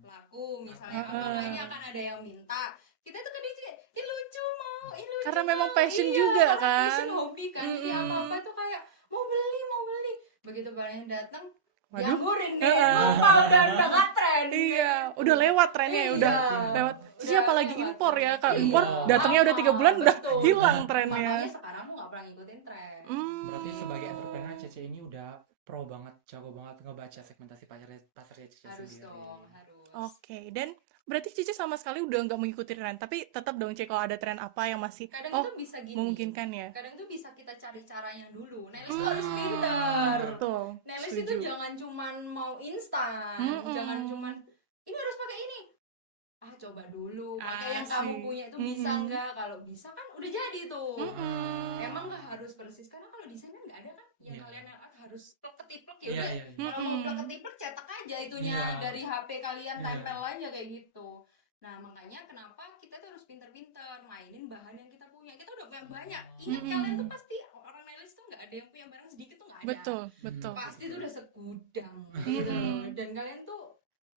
laku misalnya apakah ini akan ada yang minta. Kita tuh kadang juga ini lucu mau, ini lucu. Karena memang mau." passion Iya, juga karena kan. Passion hobi kan. Jadi apa-apa tuh kayak mau beli. Begitu barang yang datang Waduh. dianggurin nih. Lupa udah nggak tren. Iya, udah lewat trennya ya, udah Iya. lewat. Udah Siapa lagi lewat. impor ya? Kalau Iya. impor datangnya udah 3 bulan udah Betul. hilang trennya. Makanya sekarang aku nggak pernah ngikutin tren. Berarti sebagai entrepreneur Cece ini udah pro banget, jago banget ngebaca segmentasi pasarnya Cece Harus sendiri. dong, harus. Oke, dan berarti Cici sama sekali udah nggak mengikuti tren, tapi tetap dong cek kalau ada tren apa yang masih Kadang itu bisa gini. memungkinkan ya. Kadang itu bisa kita cari caranya dulu. Nelis itu harus pintar. Betul. Nelis itu setuju. jangan cuman mau instan, jangan cuman ini harus pakai ini. Coba dulu. Pakai yang kamu Asik. punya itu bisa nggak? Kalau bisa kan udah jadi tuh. Emang nggak harus persis karena kalau desain kan nggak ada kan. Yang Iya. kalian harus plek ya Iya, udah. iya, iya. Kalau mau plek-ketiplek cetak aja itunya Iya. dari HP kalian, Iya. tempel aja kayak gitu. Nah makanya kenapa kita tuh harus pinter-pinter mainin bahan yang kita punya. Kita udah punya banyak. Ingat kalian tuh pasti orang nelis tuh nggak ada yang punya barang sedikit tuh nggak ada. Betul, betul. Pasti tuh udah segudang gitu. Dan kalian tuh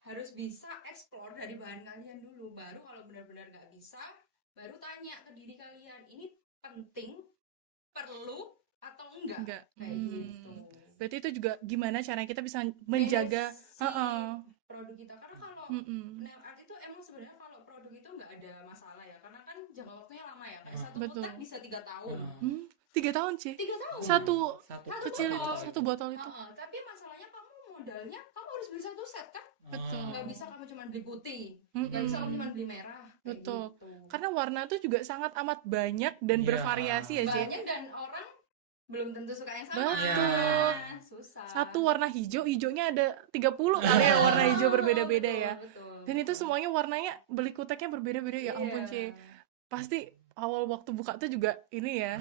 harus bisa explore dari bahan kalian dulu. Baru kalau benar-benar nggak bisa, baru tanya ke diri kalian, ini penting, perlu atau enggak? Enggak. Kayak gitu. Berarti itu juga gimana caranya kita bisa menjaga Manage si Heeh. produk kita. Karena kalau nail art itu emang sebenarnya kalau produk itu nggak ada masalah ya, karena kan jangka waktunya lama ya. Kayak satu Betul. kotak bisa 3 tahun. 3 tahun sih. 3 tahun. Satu Satu kecil itu, botol. satu botol itu. Tapi masalahnya kamu modalnya, kamu harus beli satu set kan? Betul. Nggak bisa kamu cuma beli putih, nggak bisa kamu cuma beli merah. Kayak Betul. gitu. Karena warna tuh juga sangat amat banyak dan Iya. bervariasi ya, Ci. Banyak dan orang belum tentu suka yang sama. Betul. Susah. Satu warna hijau, hijaunya ada 30 kali ya warna hijau berbeda-beda ya. Betul. Dan itu semuanya warnanya, beli kuteknya berbeda-beda ya ampun, Ci. Pasti awal waktu buka tuh juga ini ya.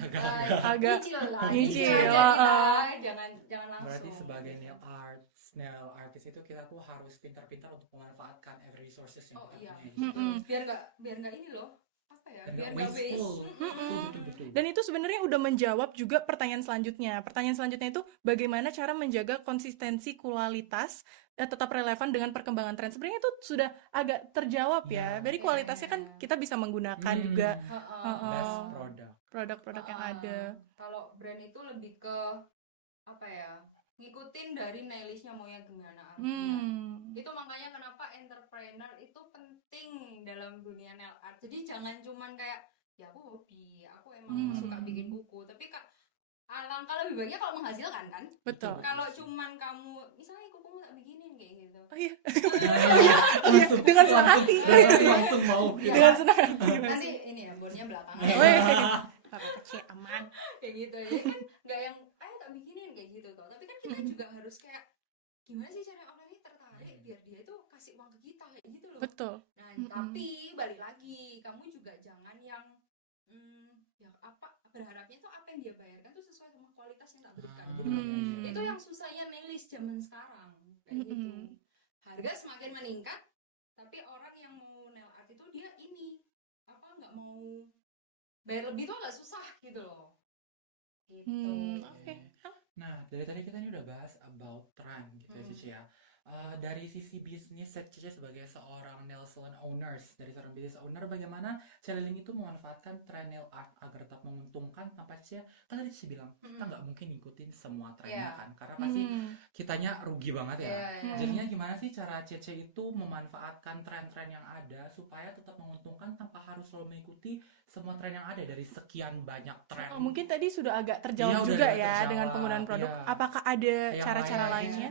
Agak nyicil lah. nyicil, aja heeh. kita. Jangan langsung. Berarti sebagai nail artist itu kita tuh harus pintar-pintar untuk memanfaatkan every resources yang Oh kita iya. punya. Biar nggak ini loh. Apa ya? Dan Biar nggak nggak waste. wasteful. Betul. Dan itu sebenarnya udah menjawab juga pertanyaan selanjutnya. Pertanyaan selanjutnya itu bagaimana cara menjaga konsistensi kualitas tetap relevan dengan perkembangan tren. Sebenarnya itu sudah agak terjawab ya. Dari kualitasnya kan kita bisa menggunakan juga Best product. produk-produk yang ada. Kalau brand itu lebih ke apa ya? Ngikutin dari nailistnya mau yang gimana artinya. Itu makanya kenapa entrepreneur itu penting dalam dunia nail art. Jadi jangan cuman kayak ya aku hobi, aku emang suka bikin buku, tapi alangkah lebih baiknya kalau menghasilkan kan. Betul. Kalau cuman kamu misalnya kukumu tak bikinin kayak gitu. Oh iya. Langsung- dengan senang hati. langsung mau. Dengan senang hati. Nanti ini ya bornya belakangan. Apa kecil aman. Kayak gitu ya kan nggak yang ayo tak bikinin kayak gitu toh. Tapi kan kita juga harus kayak gimana sih cara orang ini tertarik biar dia itu kasih uang ke kita kayak gitu loh. Betul. Nah, tapi balik lagi, kamu juga jangan yang yang apa berharapnya tuh apa yang dia bayarkan tuh sesuai sama kualitas yang tak berikan. Jadi itu yang susahnya nailist zaman sekarang kayak gitu. Harga semakin meningkat, tapi orang yang mau nail art itu dia ini apa nggak mau bayar lebih tuh nggak susah gitu loh. Gitu. Oke. Nah, dari tadi kita ini udah bahas about trend gitu ya, Cici ya. Dari sisi bisnis, Cici sebagai seorang nail salon owners, dari seorang business owner, bagaimana Celiling itu memanfaatkan tren nail art agar tetap menguntungkan tanpa Cici ya? Kan tadi Cici bilang, kita nggak mungkin ngikutin semua trennya kan, karena pasti kitanya rugi banget ya. Jadinya gimana sih cara Cici itu memanfaatkan tren-tren yang ada supaya tetap menguntungkan tanpa harus selalu mengikuti semua tren yang ada dari sekian banyak tren? Mungkin tadi sudah agak terjawab Iya, udah juga agak ya terjawab, dengan penggunaan produk. iya. Apakah ada Yang cara-cara lainnya. lainnya?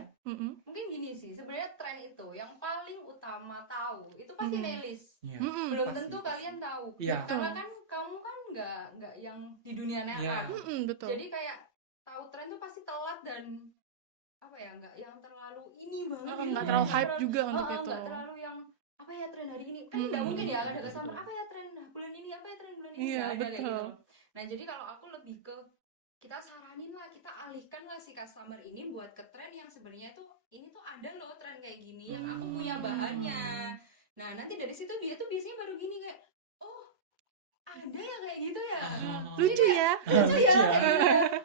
Mungkin gini sih, sebenarnya tren itu yang paling utama tahu itu pasti nailist. Iya, Belum pasti, tentu pasti. kalian tahu. Iya. Karena kan kamu kan nggak yang di dunia nail Iya. art. Betul. Jadi kayak tahu tren tuh pasti telat dan apa ya nggak yang terlalu ini banget. gitu. Nggak terlalu hype juga untuk itu. Nggak terlalu yang apa ya tren hari ini kan nggak mungkin ya ada kesan apa ya tren bulan ini apa ya tren bulan ini Iya, nggak ada kayak betul. gitu. Nah jadi kalau aku lebih ke kita saranin lah, kita alihkan lah si customer ini buat ke tren yang sebenarnya tuh ini tuh ada loh tren kayak gini yang aku punya bahannya. Nah nanti dari situ dia tuh biasanya baru gini kayak oh ada ya kayak gitu ya. Lucu ya. Lucu ya.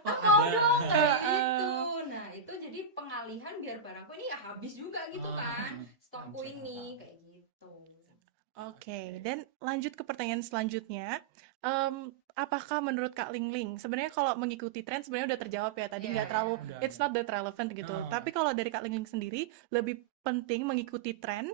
Oh, Mau ada. dong kayak gitu. Nah itu jadi pengalihan biar barangku ini ya habis juga gitu kan. Stokku ini kayak gitu. Oke, dan lanjut ke pertanyaan selanjutnya. Apakah menurut Kak Ling Ling, sebenarnya kalau mengikuti tren sebenarnya udah terjawab ya tadi, nggak terlalu, udah. it's not that relevant gitu. Tapi kalau dari Kak Ling Ling sendiri, lebih penting mengikuti tren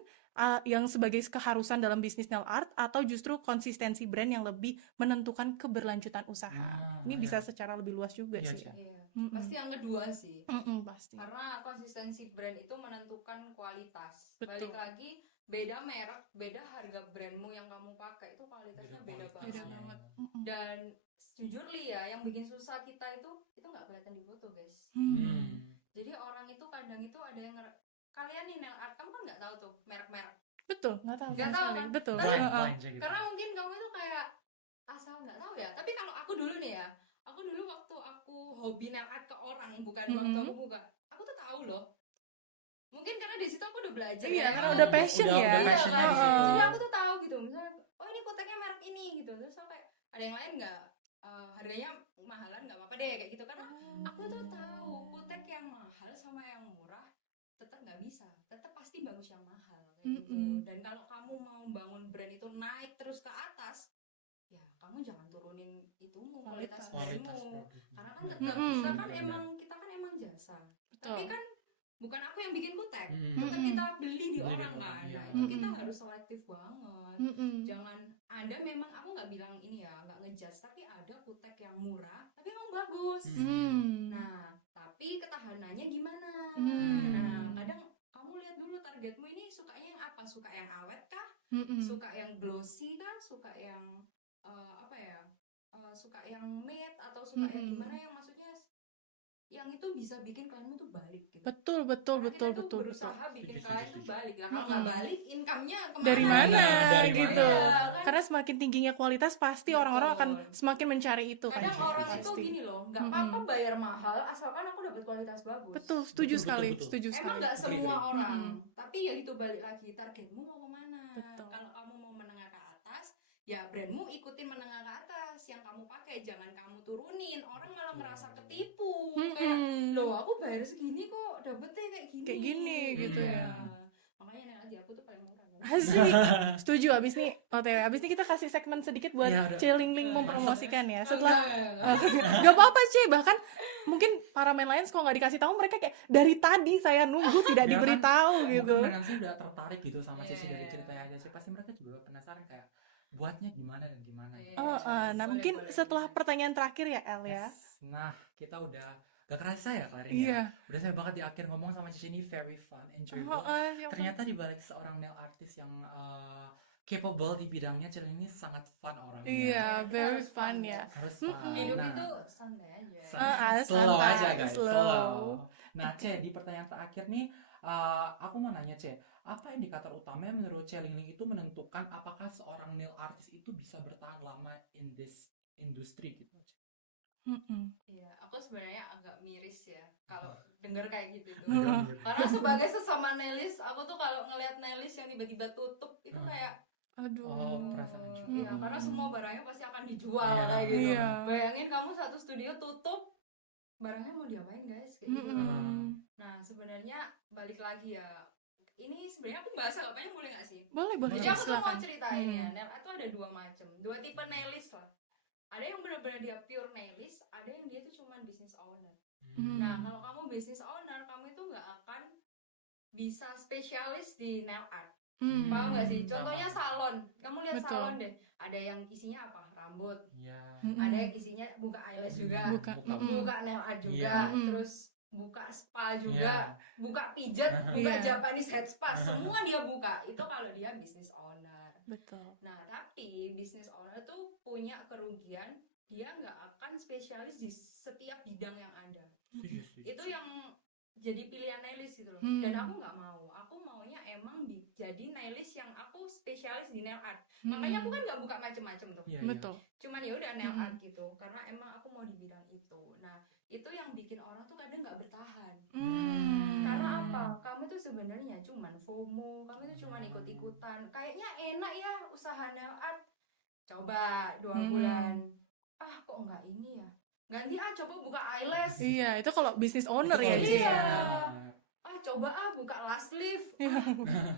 yang sebagai keharusan dalam bisnis nail art atau justru konsistensi brand yang lebih menentukan keberlanjutan usaha? Ini bisa secara lebih luas juga Iya, sih. Cia. Iya. Pasti yang kedua sih. Pasti. Karena konsistensi brand itu menentukan kualitas. Betul. Balik lagi beda merek, beda harga brandmu yang kamu pakai itu kualitasnya beda banget. Dan jujurly ya, yang bikin susah kita itu nggak kelihatan di foto guys. Jadi orang itu kadang itu ada yang kalian nih nail art kamu kan nggak tahu tuh merek-merek. Betul, nggak tahu. Nggak sama tahu sekali. kan? Betul. Karena mungkin kamu itu kayak asal nggak tahu ya. Tapi kalau aku dulu nih ya, aku dulu waktu aku hobi nail art ke orang bukan waktu aku buka, aku tuh tahu loh di situ aku udah belajar Iya, ya. karena udah passion Udah ya. passion Iya, di kan? situ. Jadi aku tuh tahu gitu, misalnya oh ini kuteknya merek ini gitu, terus aku kayak ada yang lain nggak harganya mahalan nggak apa-apa deh kayak gitu, karena aku tuh tahu kutek yang mahal sama yang murah tetap nggak bisa, tetap pasti bagus yang mahal kayak gitu. Mm-mm. Dan kalau kamu mau bangun brand itu naik terus ke atas, ya kamu jangan turunin itumu, kualitas Kualitas brandmu, produk. karena kan tetap Mm-mm. kita kan emang jasa, tapi Betul. kan bukan aku yang bikin kutek, Hmm. tetap Mm-mm. kita beli di Beli di orang orang, kan. iya. Nah, itu kita Mm-mm. harus selektif banget. Mm-mm. Jangan ada, memang aku nggak bilang ini ya, nggak ngejudge, tapi ada kutek yang murah tapi emang bagus. Hmm. Nah, tapi ketahanannya gimana? Hmm. Nah, kadang kamu lihat dulu targetmu ini sukanya yang apa? Suka yang awet kah? Mm-mm. Suka yang glossy kah? Suka yang apa ya? Suka yang matte atau suka yang Mm-mm. gimana, yang maksudnya yang itu bisa bikin klienmu tuh balik gitu. Betul. Karena kita tuh Betul. berusaha bikin Setuju, klien tuh setuju. balik. Lah kalau nggak balik, income-nya kemana? Dari mana Dari gitu. mana? Iya, kan? Karena semakin tingginya kualitas pasti Betul. orang-orang akan semakin mencari itu kan. Kadang orang itu Pasti. gini loh, nggak Mm-mm. apa-apa bayar mahal asalkan aku dapat kualitas bagus. Betul, setuju Betul, sekali, betul. setuju Emang sekali. nggak Agree, semua agree. orang, Mm-mm. tapi ya itu balik lagi targetmu mau kemana. Betul. Kalau kamu mau menengah ke atas, ya brandmu ikutin menengah ke atas. Yang kamu pakai jangan kamu turunin. Orang malah merasa ketipu. Kayak, Mm-mm. loh aku bayar segini kok dapetnya kayak gini. Gitu ya. Makanya nih lagi aku tuh paling murah. Asik, setuju. Abis nih OTW, abis ini kita kasih segmen sedikit buat Iya, udah. Cilingling mempromosikan ya. Setelah Enggak. gak apa-apa Ci, bahkan mungkin para main lain kalau nggak dikasih tahu mereka kayak dari tadi saya nunggu tidak Ya kan? diberitahu gitu. Mungkin mereka udah tertarik gitu sama Iya, Cici dari iya. ceritanya aja sih. Pasti mereka juga penasaran kayak buatnya gimana dan gimana. Iya. Nah Boleh, mungkin boleh, setelah boleh. pertanyaan terakhir ya El ya. Yes. Nah, kita udah gak kerasa ya Clarin ya. Iya. Udah saya banget di akhir ngomong sama Cici ini very fun, enjoyable. Yang Ternyata di balik seorang nail artist yang capable di bidangnya, Cici ini sangat fun orangnya. Iya, Kita very harus fun fun ya. Harus Mm-mm. fun. Hidup Nah, itu santai aja. slow santai, aja guys, slow. slow. Nah, Ce, di pertanyaan terakhir nih, aku mau nanya Ce, apa indikator utama yang menurut Ce Lingling itu menentukan apakah seorang nail artist itu bisa bertahan lama in this industry gitu? Ce? Mm-mm. Iya, aku sebenarnya agak miris ya kalau denger kayak gitu tuh. Hmm. Karena sebagai sesama nailis, aku tuh kalau ngelihat nailis yang tiba-tiba tutup itu kayak Aduh. Oh, perasaan juga. iya, karena semua barangnya pasti akan dijual Iya. kayak gitu. Iya. Bayangin kamu satu studio tutup, barangnya mau diapain guys kayak gitu. Mm-mm. Nah, sebenarnya balik lagi ya. Ini sebenarnya aku bahas apa boleh nggak sih? Boleh Jadi Ci, aku tuh mau silakan. ceritain ya, Hmm. nail art tuh ada dua macam, dua tipe nailis lah. Ada yang benar-benar dia pure nailis, ada yang dia tuh cuman business owner. Hmm. Nah, kalau kamu business owner, kamu itu nggak akan bisa spesialis di nail art. Hmm. Paham nggak sih? Paham. Contohnya salon. Kamu lihat Betul. salon deh. Ada yang isinya apa? Rambut. Iya. Mm-mm. Ada yang isinya buka eyelash juga. Buka. Mm-mm. Buka nail art juga. Iya. Mm. Terus buka spa juga. Iya. Buka pijat, buka Iya. Japanese head spa. Semua dia buka. Itu kalau dia business owner. Betul. Nah, tapi business owner tuh punya kerugian, dia nggak akan spesialis di setiap bidang yang ada. Setuju, setuju. Itu yang jadi pilihan nailis gitu loh. Hmm. Dan aku nggak mau. Aku maunya emang jadi nailis yang aku spesialis di nail art. Makanya aku kan nggak buka macem-macem tuh. Iya, iya. Betul. Cuman ya udah nail Hmm. art gitu. Karena emang aku mau di bidang itu. Nah, itu yang bikin orang tuh kadang nggak bertahan. Hmm. Karena apa? Kamu tuh sebenarnya cuman FOMO, kamu tuh cuman ikut-ikutan. Kayaknya enak ya usaha nail art. Coba 2 Hmm. bulan. Ah, kok nggak ini ya? Ganti coba buka eyelash. Iya, itu kalau bisnis owner Itu ya kalau Ci. Iya. bisa. Coba buka last lift. Iya.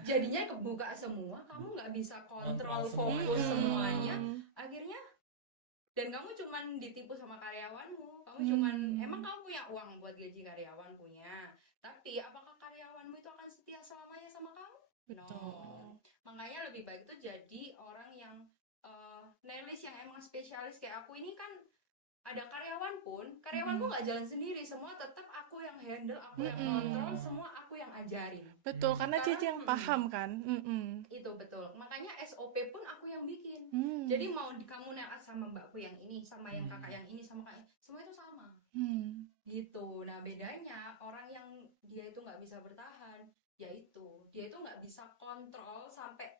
Jadinya kebuka semua, kamu nggak bisa kontrol Kontrol fokus semuanya. semuanya. Akhirnya dan kamu cuman ditipu sama karyawanmu. Kamu Hmm. cuman emang kamu punya uang buat gaji karyawan, punya. Tapi apakah karyawanmu itu akan setia selamanya sama kamu? Betul. No. Makanya lebih baik itu jadi orang yang nailis yang emang spesialis kayak aku ini kan. Ada karyawan pun, karyawanku nggak jalan sendiri, semua tetap aku yang handle, aku yang kontrol, semua aku yang ajarin. Betul, karena Karena- Cici yang paham kan. Mm-mm. Itu betul. Makanya SOP pun aku yang bikin. Hmm. Jadi mau kamu nail art sama mbakku yang ini, sama yang kakak yang ini, sama kakak, semua itu sama. Hmm. Gitu. Nah bedanya orang yang dia itu nggak bisa bertahan, ya itu dia itu nggak bisa kontrol sampai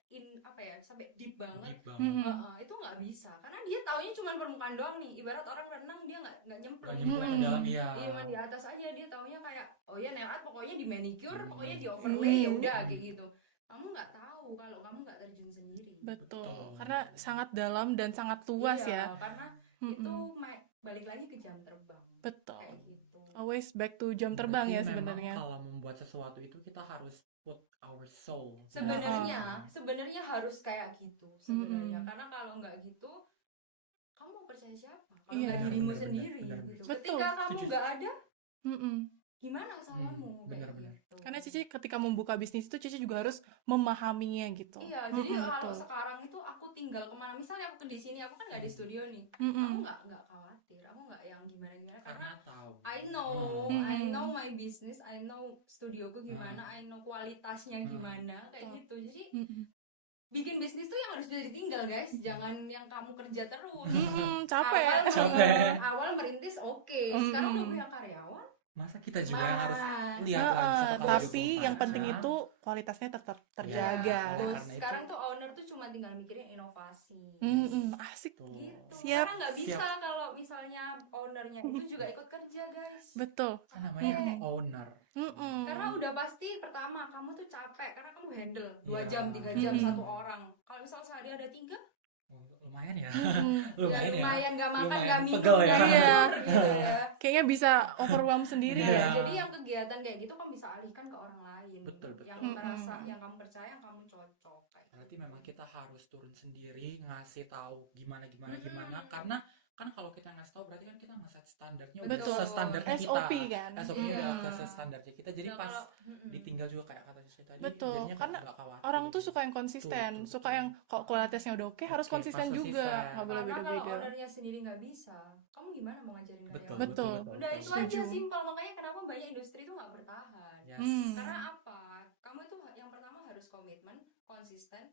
sampai deep banget. Deep banget. Itu nggak bisa karena dia taunya cuma permukaan doang nih, ibarat orang renang dia nggak nyemplung Nggak nyemplung ke dalam, ya. Iya, di atas aja dia taunya kayak oh ya nail art pokoknya di manicure, pokoknya di overlay ya udah kayak gitu. Kamu nggak tahu kalau kamu nggak terjun sendiri. Betul, karena sangat dalam dan sangat luas Iya, ya. karena itu balik lagi ke jam terbang. Betul. Kayak gitu. Always back to jam terbang ya Berarti sebenarnya. memang kalau membuat sesuatu itu kita harus put our soul. Sebenarnya harus kayak gitu sebenarnya. Karena kalau nggak gitu kamu mau percaya siapa? Kalau nggak dirimu sendiri gitu. Betul. Ketika kamu nggak ada, Mm-mm. gimana salahmu? Benar-benar. Gitu. Karena Cici ketika membuka bisnis itu Cici juga harus memahaminya gitu. Iya, jadi kalau betul. sekarang itu aku tinggal kemana, misalnya aku di sini, aku kan nggak di studio nih, Mm-mm. aku nggak khawatir, aku nggak yang gimana karena tahu. I know my business, I know studioku gimana, I know kualitasnya gimana, kayak gitu. Jadi bikin bisnis tuh yang harus bisa ditinggal guys, jangan yang kamu kerja terus. Capek ya. Awal merintis oke, sekarang udah punya karyawan. Masa kita juga yang harus lihat lagi Heeh, satu kali tapi juga yang kan? penting itu kualitasnya tetap terjaga. Terus Karena itu- sekarang tuh owner tuh cuma tinggal mikirin inovasi. Asik. Tuh. Gitu. Siap. Karena nggak bisa kalau misalnya ownernya itu juga ikut kerja guys. Betul. Kan namanya Capek. owner. Karena udah pasti pertama kamu tuh capek karena kamu handle 2 Iya. jam 3 jam satu orang. Kalau misal sehari ada 3, Oh, lumayan ya. ya lumayan nggak makan Lumayan nggak minum pegel ya. nggak Iya. tidur gitu ya. Kayaknya bisa overwhelm sendiri Iya. ya. Jadi yang kegiatan kayak gitu kamu bisa alihkan ke orang lain. Betul. Yang merasa, yang kamu percaya, yang kamu cocok. Kayak Berarti memang kita harus turun sendiri, ngasih tahu gimana karena kan kalau kita ngasih tahu berarti kan kita nge-set standarnya udah Betul. sestandarnya kita. SOP kan. SOP-nya Iya. udah ke standarnya kita. Jadi Nah, pas kalau, ditinggal juga kayak kata Cici tadi. Betul, jadinya karena nggak khawatir. Orang tuh suka yang konsisten, Betul, suka betul. yang kalau kualitasnya udah oke harus Oke, konsisten harus juga, konsisten. nggak boleh karena kalau beda-beda. ownernya sendiri nggak bisa, kamu gimana mau ngajarin Betul, karyawan? Betul. Udah itu Setuju. aja simpel, makanya kenapa banyak industri itu nggak bertahan. Yes. Karena apa? Kamu itu yang pertama harus komitmen, konsisten,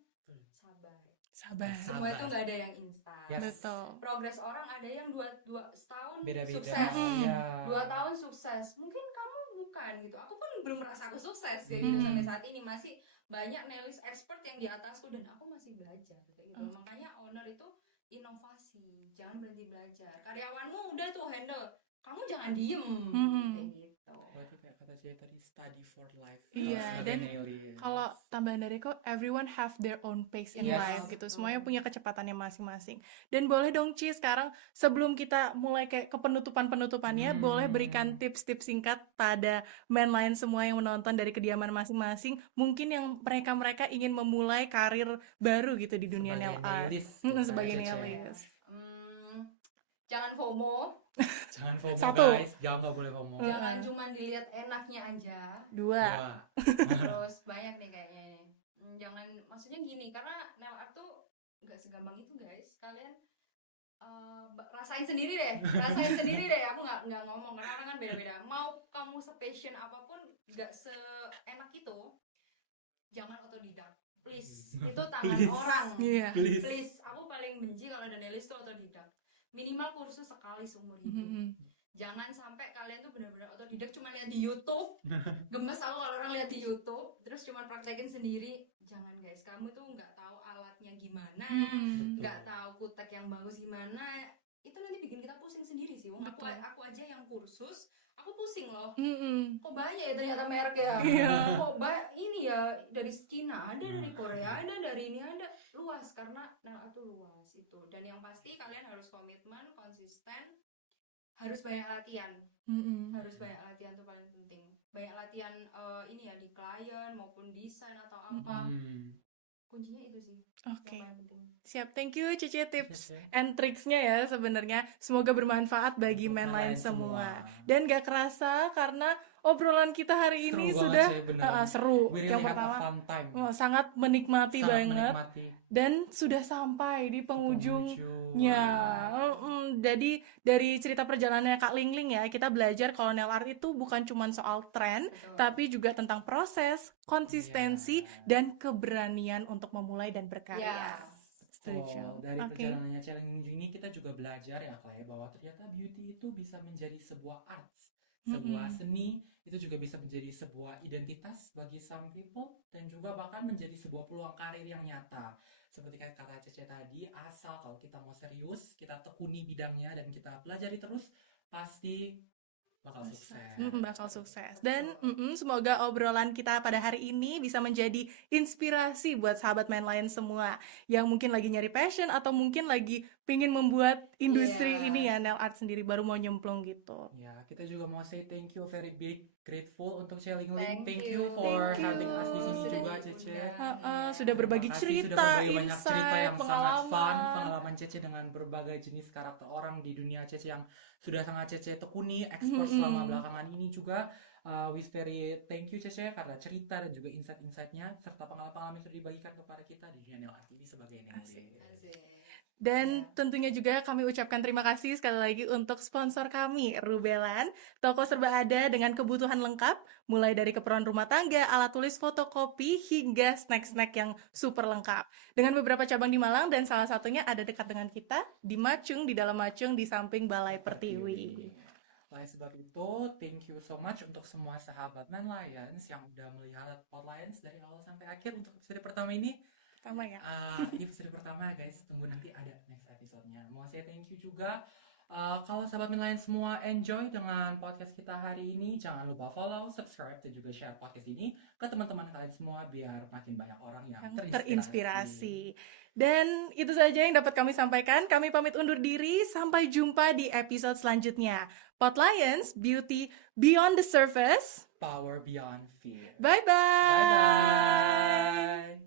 sabar. Sabar. Semua itu nggak ada yang instan. Yes. Betul. Progres orang ada yang dua setahun Beda-beda. sukses, Iya. 2 tahun sukses. Mungkin kamu bukan gitu. Aku pun belum merasa aku sukses kayak gitu sampai saat ini, masih banyak nailist expert yang di atasku dan aku masih belajar kayak gitu. Makanya owner itu inovasi, jangan berhenti belajar. Karyawanmu udah tuh handle, kamu jangan diem kayak gitu. Berarti kayak kata Cici tadi, study for life. Iya, Sebagai dan nailist. Kalau tambahan dari kok, everyone have their own pace in Yes. life gitu. Betul. Semuanya punya kecepatannya masing-masing. Dan boleh dong Ci sekarang sebelum kita mulai kayak ke penutupannya, boleh berikan tips-tips singkat pada men lain semua yang menonton dari kediaman masing-masing. Mungkin yang mereka ingin memulai karir baru gitu di dunia Sebagai nail art. nailist, gitu Sebagai ya, Cici. nailist. Jangan FOMO, Jangan FOMO Satu. guys, jangan nggak boleh FOMO. jangan cuma dilihat enaknya aja. 2. Dua. Terus banyak nih kayaknya ini. Jangan, maksudnya gini, karena nail art tuh nggak segampang itu guys. Kalian rasain sendiri deh. Aku nggak ngomong karena orang kan beda-beda. Mau kamu se-passion apapun, nggak seenak itu. Jangan otodidak, please. Itu tangan Please. orang. Iya. Please, aku paling benci kalau ada nailist tuh otodidak. Minimal kursus sekali seumur hidup. Jangan sampai kalian tuh benar-benar otodidak cuma lihat di YouTube. Gemes aku kalau orang lihat di YouTube terus cuma praktekin sendiri. Jangan guys, kamu tuh nggak tahu alatnya gimana, nggak tahu kutek yang bagus gimana. Itu nanti bikin kita pusing sendiri sih. Wong aku aja yang kursus, aku pusing loh. Kok banyak ya ternyata merek ya. Iya. Kok ini ya dari Cina ada, dari Korea ada, dari ini ada. Luas karena nail art tuh luas itu. Dan yang pasti kalian harus komitmen, konsisten, harus banyak latihan. Harus banyak latihan tuh paling penting. Banyak latihan ini ya di klien maupun desain atau apa. Kuncinya itu sih. Oke. Yang paling penting. Siap, thank you Cici tips Yes, ya. and tricksnya ya sebenarnya. Semoga bermanfaat bagi men lain semua. Dan gak kerasa karena obrolan kita hari ini Seru sudah banget sih, bener. seru. We really Yang had a pertama fun time. sangat menikmati Sangat banget menikmati. dan sudah sampai di penghujungnya. Penghujung. Jadi dari cerita perjalanannya Kak Lingling ya, kita belajar kalau nail art itu bukan cuma soal tren, Betul. tapi juga tentang proses, konsistensi, Iya. dan keberanian untuk memulai dan berkarya. Ya. Setuju. Dari Oke. perjalanannya challenge ini kita juga belajar ya Clay, bahwa ternyata beauty itu bisa menjadi sebuah art. sebuah seni itu juga bisa menjadi sebuah identitas bagi some people dan juga bahkan menjadi sebuah peluang karir yang nyata. Seperti kayak kata Cece tadi, asal kalau kita mau serius, kita tekuni bidangnya dan kita pelajari terus, pasti bakal sukses. Bakal sukses. Dan semoga obrolan kita pada hari ini bisa menjadi inspirasi buat sahabat main lain semua yang mungkin lagi nyari passion atau mungkin lagi pingin membuat industri Iya. ini ya, nail art sendiri, baru mau nyemplung gitu. Ya, kita juga mau say thank you, very big, grateful untuk Celing Link. Thank Thank you. you for Thank you. having us di sini Sudah juga, diundang. Cece. Sudah berbagi Makasih cerita, sudah berbagi banyak cerita insight, yang sangat fun, pengalaman. pengalaman Cece dengan berbagai jenis karakter orang di dunia Cece yang sudah sangat Cece tekuni, expert selama belakangan ini juga. We very thank you Cece karena cerita dan juga insight-insightnya serta pengalaman-pengalaman yang sudah dibagikan kepada kita di dunia nail art ini sebagai nail Asik. art. Dan tentunya juga kami ucapkan terima kasih sekali lagi untuk sponsor kami, Rubelan, toko serba ada dengan kebutuhan lengkap, mulai dari keperluan rumah tangga, alat tulis, fotokopi, hingga snack-snack yang super lengkap. Dengan beberapa cabang di Malang dan salah satunya ada dekat dengan kita, di Macung, di dalam Macung, di samping Balai Pertiwi. Oleh sebab itu, thank you so much untuk semua sahabat Man Lions yang udah melihat Pod Lions dari awal sampai akhir untuk episode pertama ini. Pertama ya. Ini episode pertama guys, tunggu nanti ada next episode-nya. Mau saya thank you juga. Kalau sahabat Man Lions semua enjoy dengan podcast kita hari ini, jangan lupa follow, subscribe, dan juga share podcast ini ke teman-teman kalian semua biar makin banyak orang yang terinspirasi. Dan itu saja yang dapat kami sampaikan. Kami pamit undur diri. Sampai jumpa di episode selanjutnya. Pod Lions, beauty beyond the surface. Power beyond fear. Bye-bye. Bye-bye.